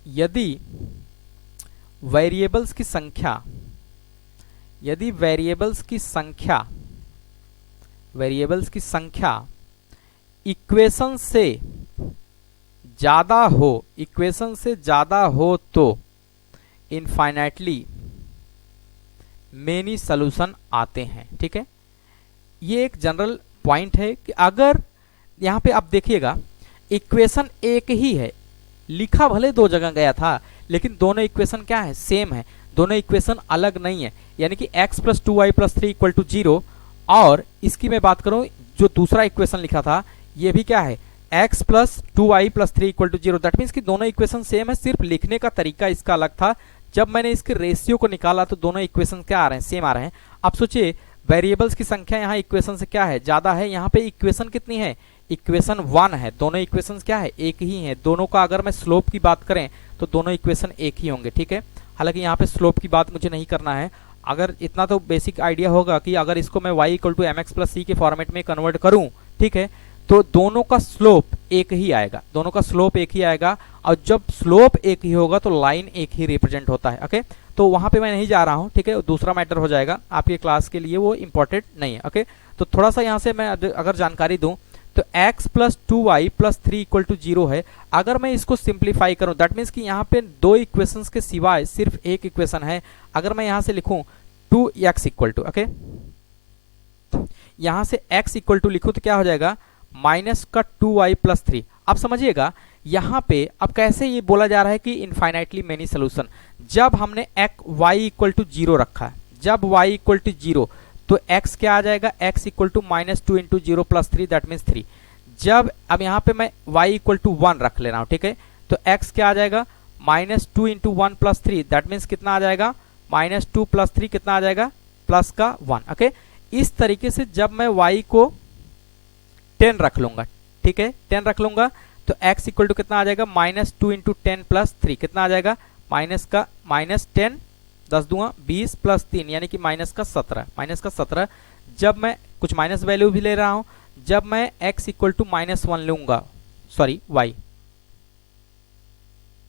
यदि वेरिएबल्स की संख्या, यदि वेरिएबल्स की संख्या इक्वेशन से ज्यादा हो तो इनफाइनाइटली मेनी सॉल्यूशन आते हैं। ठीक है, ये एक जनरल पॉइंट है कि अगर यहां पे आप देखिएगा इक्वेशन एक ही है, लिखा भले दो जगह गया था लेकिन दोनों इक्वेशन क्या है? सेम है। दोनों इक्वेशन अलग नहीं है, यानी कि x plus 2y plus 3 equal to 0, और इसकी मैं बात करूं जो दूसरा इक्वेशन लिखा था ये भी क्या है? x plus 2y plus 3 equal to 0। That means कि दोनों इक्वेशन सेम है, सिर्फ लिखने का तरीका इसका अलग था। जब मैंने इसके रेशियो को निकाला तो दोनों इक्वेशन क्या आ रहे हैं? सेम आ रहे हैं। अब सोचिए वेरिएबल्स की संख्या यहाँ इक्वेशन से क्या है? ज्यादा है। यहाँ पे इक्वेशन कितनी है? इक्वेशन 1 है। दोनों इक्वेशन क्या है? एक ही है। दोनों का अगर मैं स्लोप की बात करें तो दोनों इक्वेशन एक ही होंगे। ठीक है, हालांकि यहाँ पे स्लोप की बात मुझे नहीं करना है। अगर इतना तो बेसिक आइडिया होगा कि अगर इसको मैं y equal to mx plus c के फॉर्मेट में कन्वर्ट करूं, ठीक है, तो दोनों का स्लोप एक ही आएगा। दोनों का स्लोप एक ही आएगा, और जब स्लोप एक ही होगा तो लाइन एक ही रिप्रेजेंट होता है। ओके, तो वहां पे मैं नहीं जा रहा हूं। ठीक है, दूसरा मैटर हो जाएगा आपके क्लास के लिए, वो इंपॉर्टेंट नहीं है। ओके, तो थोड़ा सा यहां से मैं अगर जानकारी दूं तो x plus 2y plus 3 equal to 0 है। अगर मैं इसको सिंप्लीफाई करूं, दैट मीन्स कि यहाँ पे दो इक्वेशंस के सिवाय सिर्फ एक इक्वेशन है। अगर मैं यहां से लिखूं 2x इक्वल टू, ओके, यहां से x इक्वल टू लिखूं तो क्या हो जाएगा? माइनस का 2y प्लस 3। अब समझिएगा यहां पे अब कैसे ये बोला जा रहा है कि इनफाइनाइटली मेनी सोल्यूशन। जब हमने y इक्वल टू 0 रखा है, जब y इक्वल टू 0 तो x क्या आ जाएगा? x इक्वल टू minus 2 into 0 plus 3, that means 3। जब अब यहाँ पे मैं y इक्वल टू 1 रख ले रहा हूं, ठीक है, तो x क्या आ जाएगा? Minus 2 into 1 plus 3, that means कितना आ जाएगा? माइनस 2 प्लस 3 कितना आ जाएगा? प्लस का 1। ओके, इस तरीके से जब मैं y को 10 रख लूंगा, ठीक है, 10 रख लूंगा तो x इक्वल टू कितना आ जाएगा? माइनस 2 इंटू 10 प्लस 3 कितना आ जाएगा? माइनस 10, 10 दूंगा 20 प्लस 3 यानी कि माइनस का 17। जब मैं कुछ माइनस वैल्यू भी ले रहा हूं, जब मैं x इक्वल टू माइनस 1 लूंगा, सॉरी y,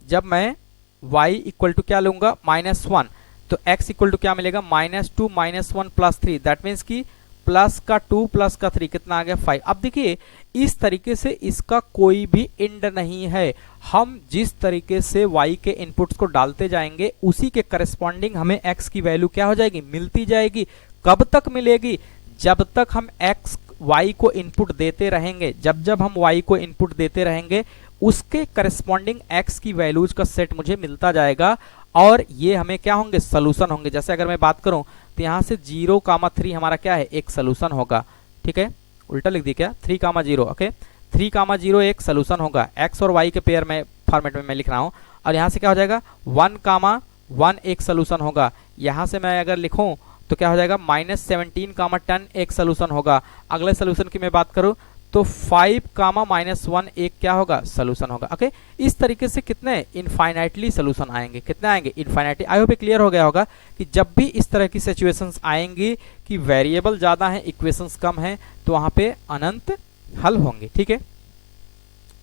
जब मैं y इक्वल टू क्या लूंगा? माइनस 1, तो x इक्वल टू क्या मिलेगा? Minus 2 minus 1 plus 3, that means की प्लस का 2 प्लस का 3 कितना आ गया? 5। अब देखिए इस तरीके से इसका कोई भी एंड नहीं है। हम जिस तरीके से y के इनपुट्स को डालते जाएंगे उसी के करस्पॉन्डिंग हमें x की वैल्यू क्या हो जाएगी? मिलती जाएगी। कब तक मिलेगी? जब तक हम y को इनपुट देते रहेंगे। जब हम y को इनपुट देते रहेंगे उसके करस्पॉन्डिंग x की वैल्यूज का सेट मुझे मिलता जाएगा, और ये हमें क्या होंगे? सोल्यूशन होंगे। जैसे अगर मैं बात करूं तो यहां से 0,3 हमारा क्या है? एक सोल्यूशन होगा। ठीक है, उल्टा लिख दी क्या? 3,0। ओके, 3,0 एक सोल्यूशन होगा। x और y के पेयर में फॉर्मेट में मैं लिख रहा हूं। और यहां से क्या हो जाएगा? 1,1 एक सोल्यूशन होगा। यहां से मैं अगर लिखूं तो क्या हो जाएगा? माइनस 17,10 एक सोल्यूशन होगा। अगले सोल्यूशन की मैं बात करूं तो 5,-1 एक क्या होगा? सोल्यूशन होगा। ओके, इस तरीके से कितने? इनफाइनाइटली सोल्यूशन आएंगे। कितने आएंगे? इनफाइनाइटली। आई होप क्लियर हो गया होगा कि जब भी इस तरह की सिचुएशंस आएंगी कि वेरिएबल ज्यादा है, इक्वेशंस कम है, तो वहां पे अनंत हल होंगे। ठीक है,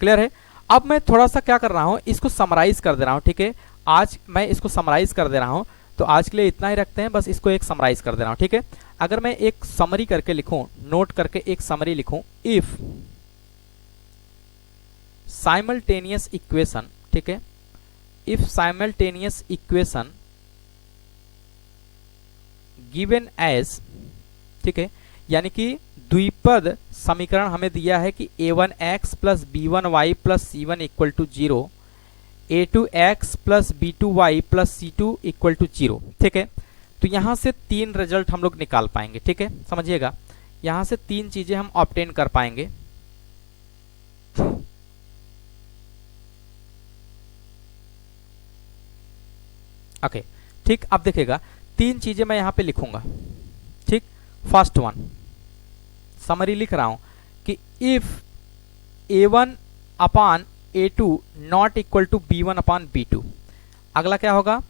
क्लियर है। अब मैं थोड़ा सा क्या कर रहा हूं, इसको समराइज कर दे रहा हूं। ठीक है, आज मैं इसको समराइज कर दे रहा हूं, तो आज के लिए इतना ही रखते हैं, बस इसको एक समराइज कर दे रहा हूं। ठीक है, अगर मैं एक समरी करके लिखूं, नोट करके एक समरी लिखूं, इफ साइमल्टेनियस इक्वेशन, ठीक है, if simultaneous equation given as, ठीक है, यानी कि द्विपद समीकरण हमें दिया है कि a1x plus b1y plus c1 equal to 0, a2x plus b2y plus c2 equal to 0। ठीक है, तो यहां से 3 रिजल्ट हम लोग निकाल पाएंगे। ठीक है, समझिएगा यहां से 3 चीजें हम ऑब्टेन कर पाएंगे। ओके, ठीक, अब देखिएगा तीन चीजें मैं यहाँ पे लिखूंगा, ठीक। फर्स्ट वन समरी लिख रहा हूं कि if A1 upon A2 not equal to B1 upon B2। अगला क्या होगा,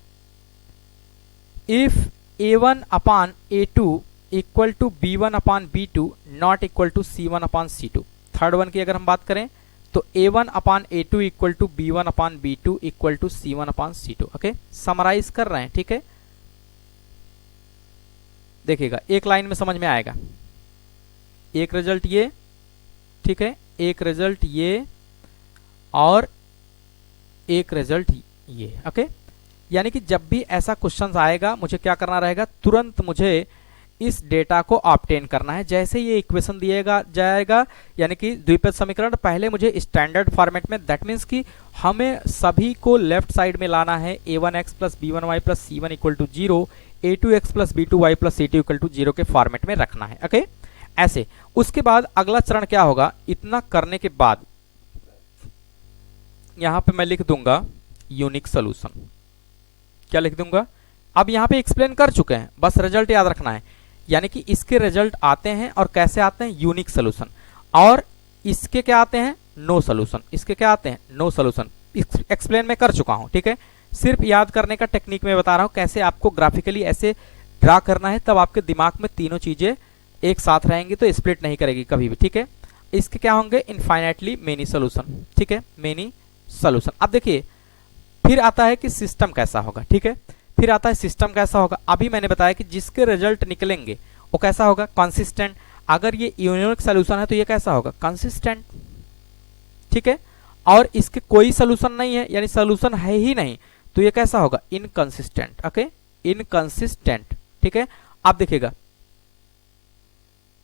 if A1 upon A2 equal to B1 upon B2 not equal to C1 upon C2। Third one की अगर हम बात करें तो A1 upon A2 equal to B1 upon B2 equal to C1 upon C2। Okay, summarise कर रहे हैं, ठीक है। देखिएगा एक लाइन में समझ में आएगा, एक रिजल्ट ये, ठीक है, एक रिजल्ट ये और एक रिजल्ट ये। ओके, यानी कि जब भी ऐसा क्वेश्चन आएगा मुझे क्या करना रहेगा, तुरंत मुझे इस डेटा को ऑब्टेन करना है। जैसे ये इक्वेशन दिएगा जाएगा यानी कि द्विपद समीकरण, पहले मुझे स्टैंडर्ड फॉर्मेट में, दैट मीन्स कि हमें सभी को लेफ्ट साइड में लाना है। a1x plus b1y plus c1 equal to 0, a2x plus b2y plus c2 equal to 0 के फॉर्मेट में रखना है। ओके, ऐसे। उसके बाद अगला चरण क्या होगा, इतना करने के बाद यहां पे मैं लिख दूंगा यूनिक सोल्यूशन। क्या लिख दूंगा, अब यहां पे एक्सप्लेन कर चुके हैं, बस रिजल्ट याद रखना है। यानी कि इसके रिजल्ट आते हैं और कैसे आते हैं, यूनिक सोल्यूशन, और इसके क्या आते हैं, नो सोल्यूशन। इसके क्या आते हैं, नो सोल्यूशन। एक्सप्लेन मैं कर चुका हूं, ठीक है। सिर्फ याद करने का टेक्निक में बता रहा हूं, कैसे आपको ग्राफिकली ऐसे ड्रा करना है, तब आपके दिमाग में तीनों चीजें एक साथ रहेंगी तो स्प्लिट नहीं करेगी कभी भी, ठीक है। इसके क्या होंगे, इनफाइनाइटली मेनी सोल्यूशन, ठीक है, मेनी सोल्यूशन। अब देखिए फिर आता है कि सिस्टम कैसा होगा, ठीक है। फिर आता है सिस्टम कैसा होगा। अभी मैंने बताया कि जिसके रिजल्ट निकलेंगे वो कैसा होगा, कंसिस्टेंट। अगर ये यूनिक सोल्यूशन है तो ये कैसा होगा, कंसिस्टेंट, ठीक है। और इसके कोई सोल्यूशन नहीं है, यानी सोल्यूशन है ही नहीं, तो ये कैसा होगा, इनकंसिस्टेंट। ओके, इनकंसिस्टेंट, ठीक है। आप देखिएगा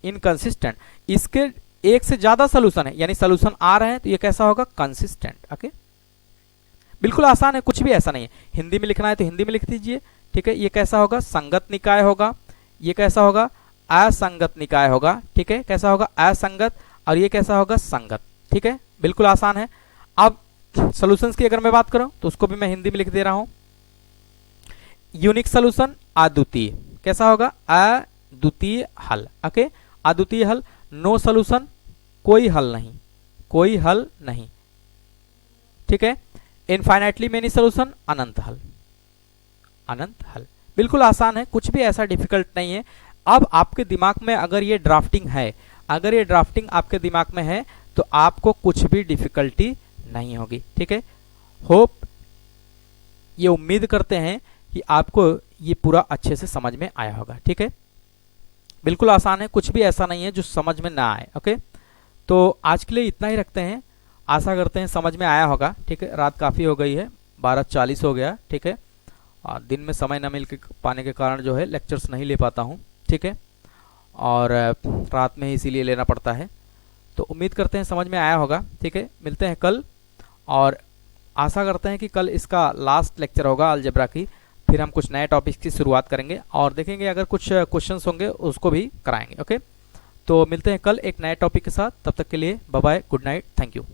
इनकंसिस्टेंट, इसके एक से ज्यादा सोल्यूशन है यानी सोल्यूशन आ रहे हैं तो ये कैसा होगा, कंसिस्टेंट। ओके, बिल्कुल आसान है, कुछ भी ऐसा नहीं है। हिंदी में लिखना है तो हिंदी में लिख दीजिए, ठीक है। ये कैसा होगा, संगत निकाय होगा। ये कैसा होगा, असंगत निकाय होगा, ठीक है। कैसा होगा, असंगत। और ये कैसा होगा, संगत, ठीक है। बिल्कुल आसान है। अब सॉल्यूशंस की अगर मैं बात करूं तो उसको भी मैं हिंदी में लिख दे रहा हूं। यूनिक सोल्यूशन अद्वितीय, कैसा होगा, अद्वितीय हल। ओके, अद्वितीय हल। नो सोल्यूशन, कोई हल नहीं, कोई हल नहीं, ठीक है। इनफाइनाइटली मेनी सोल्यूशन, अनंत हल, अनंत हल। बिल्कुल आसान है, कुछ भी ऐसा डिफिकल्ट नहीं है। अब आपके दिमाग में अगर ये ड्राफ्टिंग है, अगर ये ड्राफ्टिंग आपके दिमाग में है तो आपको कुछ भी डिफिकल्टी नहीं होगी, ठीक है। होप, ये उम्मीद करते हैं कि आपको ये पूरा अच्छे से समझ में आया होगा, ठीक है। बिल्कुल आसान है, कुछ भी ऐसा नहीं है जो समझ में ना आए। ओके, तो आज के लिए इतना ही रखते हैं। आशा करते हैं समझ में आया होगा, ठीक है। रात काफ़ी हो गई है, 12:40 हो गया, ठीक है। दिन में समय न मिल के पाने के कारण जो है लेक्चर्स नहीं ले पाता हूँ, ठीक है, और रात में ही इसीलिए लेना पड़ता है। तो उम्मीद करते हैं समझ में आया होगा, ठीक है। मिलते हैं कल, और आशा करते हैं कि कल इसका लास्ट लेक्चर होगा अलजेब्रा की। फिर हम कुछ नए टॉपिक्स की शुरुआत करेंगे और देखेंगे अगर कुछ क्वेश्चंस होंगे उसको भी कराएंगे। ओके, तो मिलते हैं कल एक नए टॉपिक के साथ। तब तक के लिए bye bye, good night, thank you.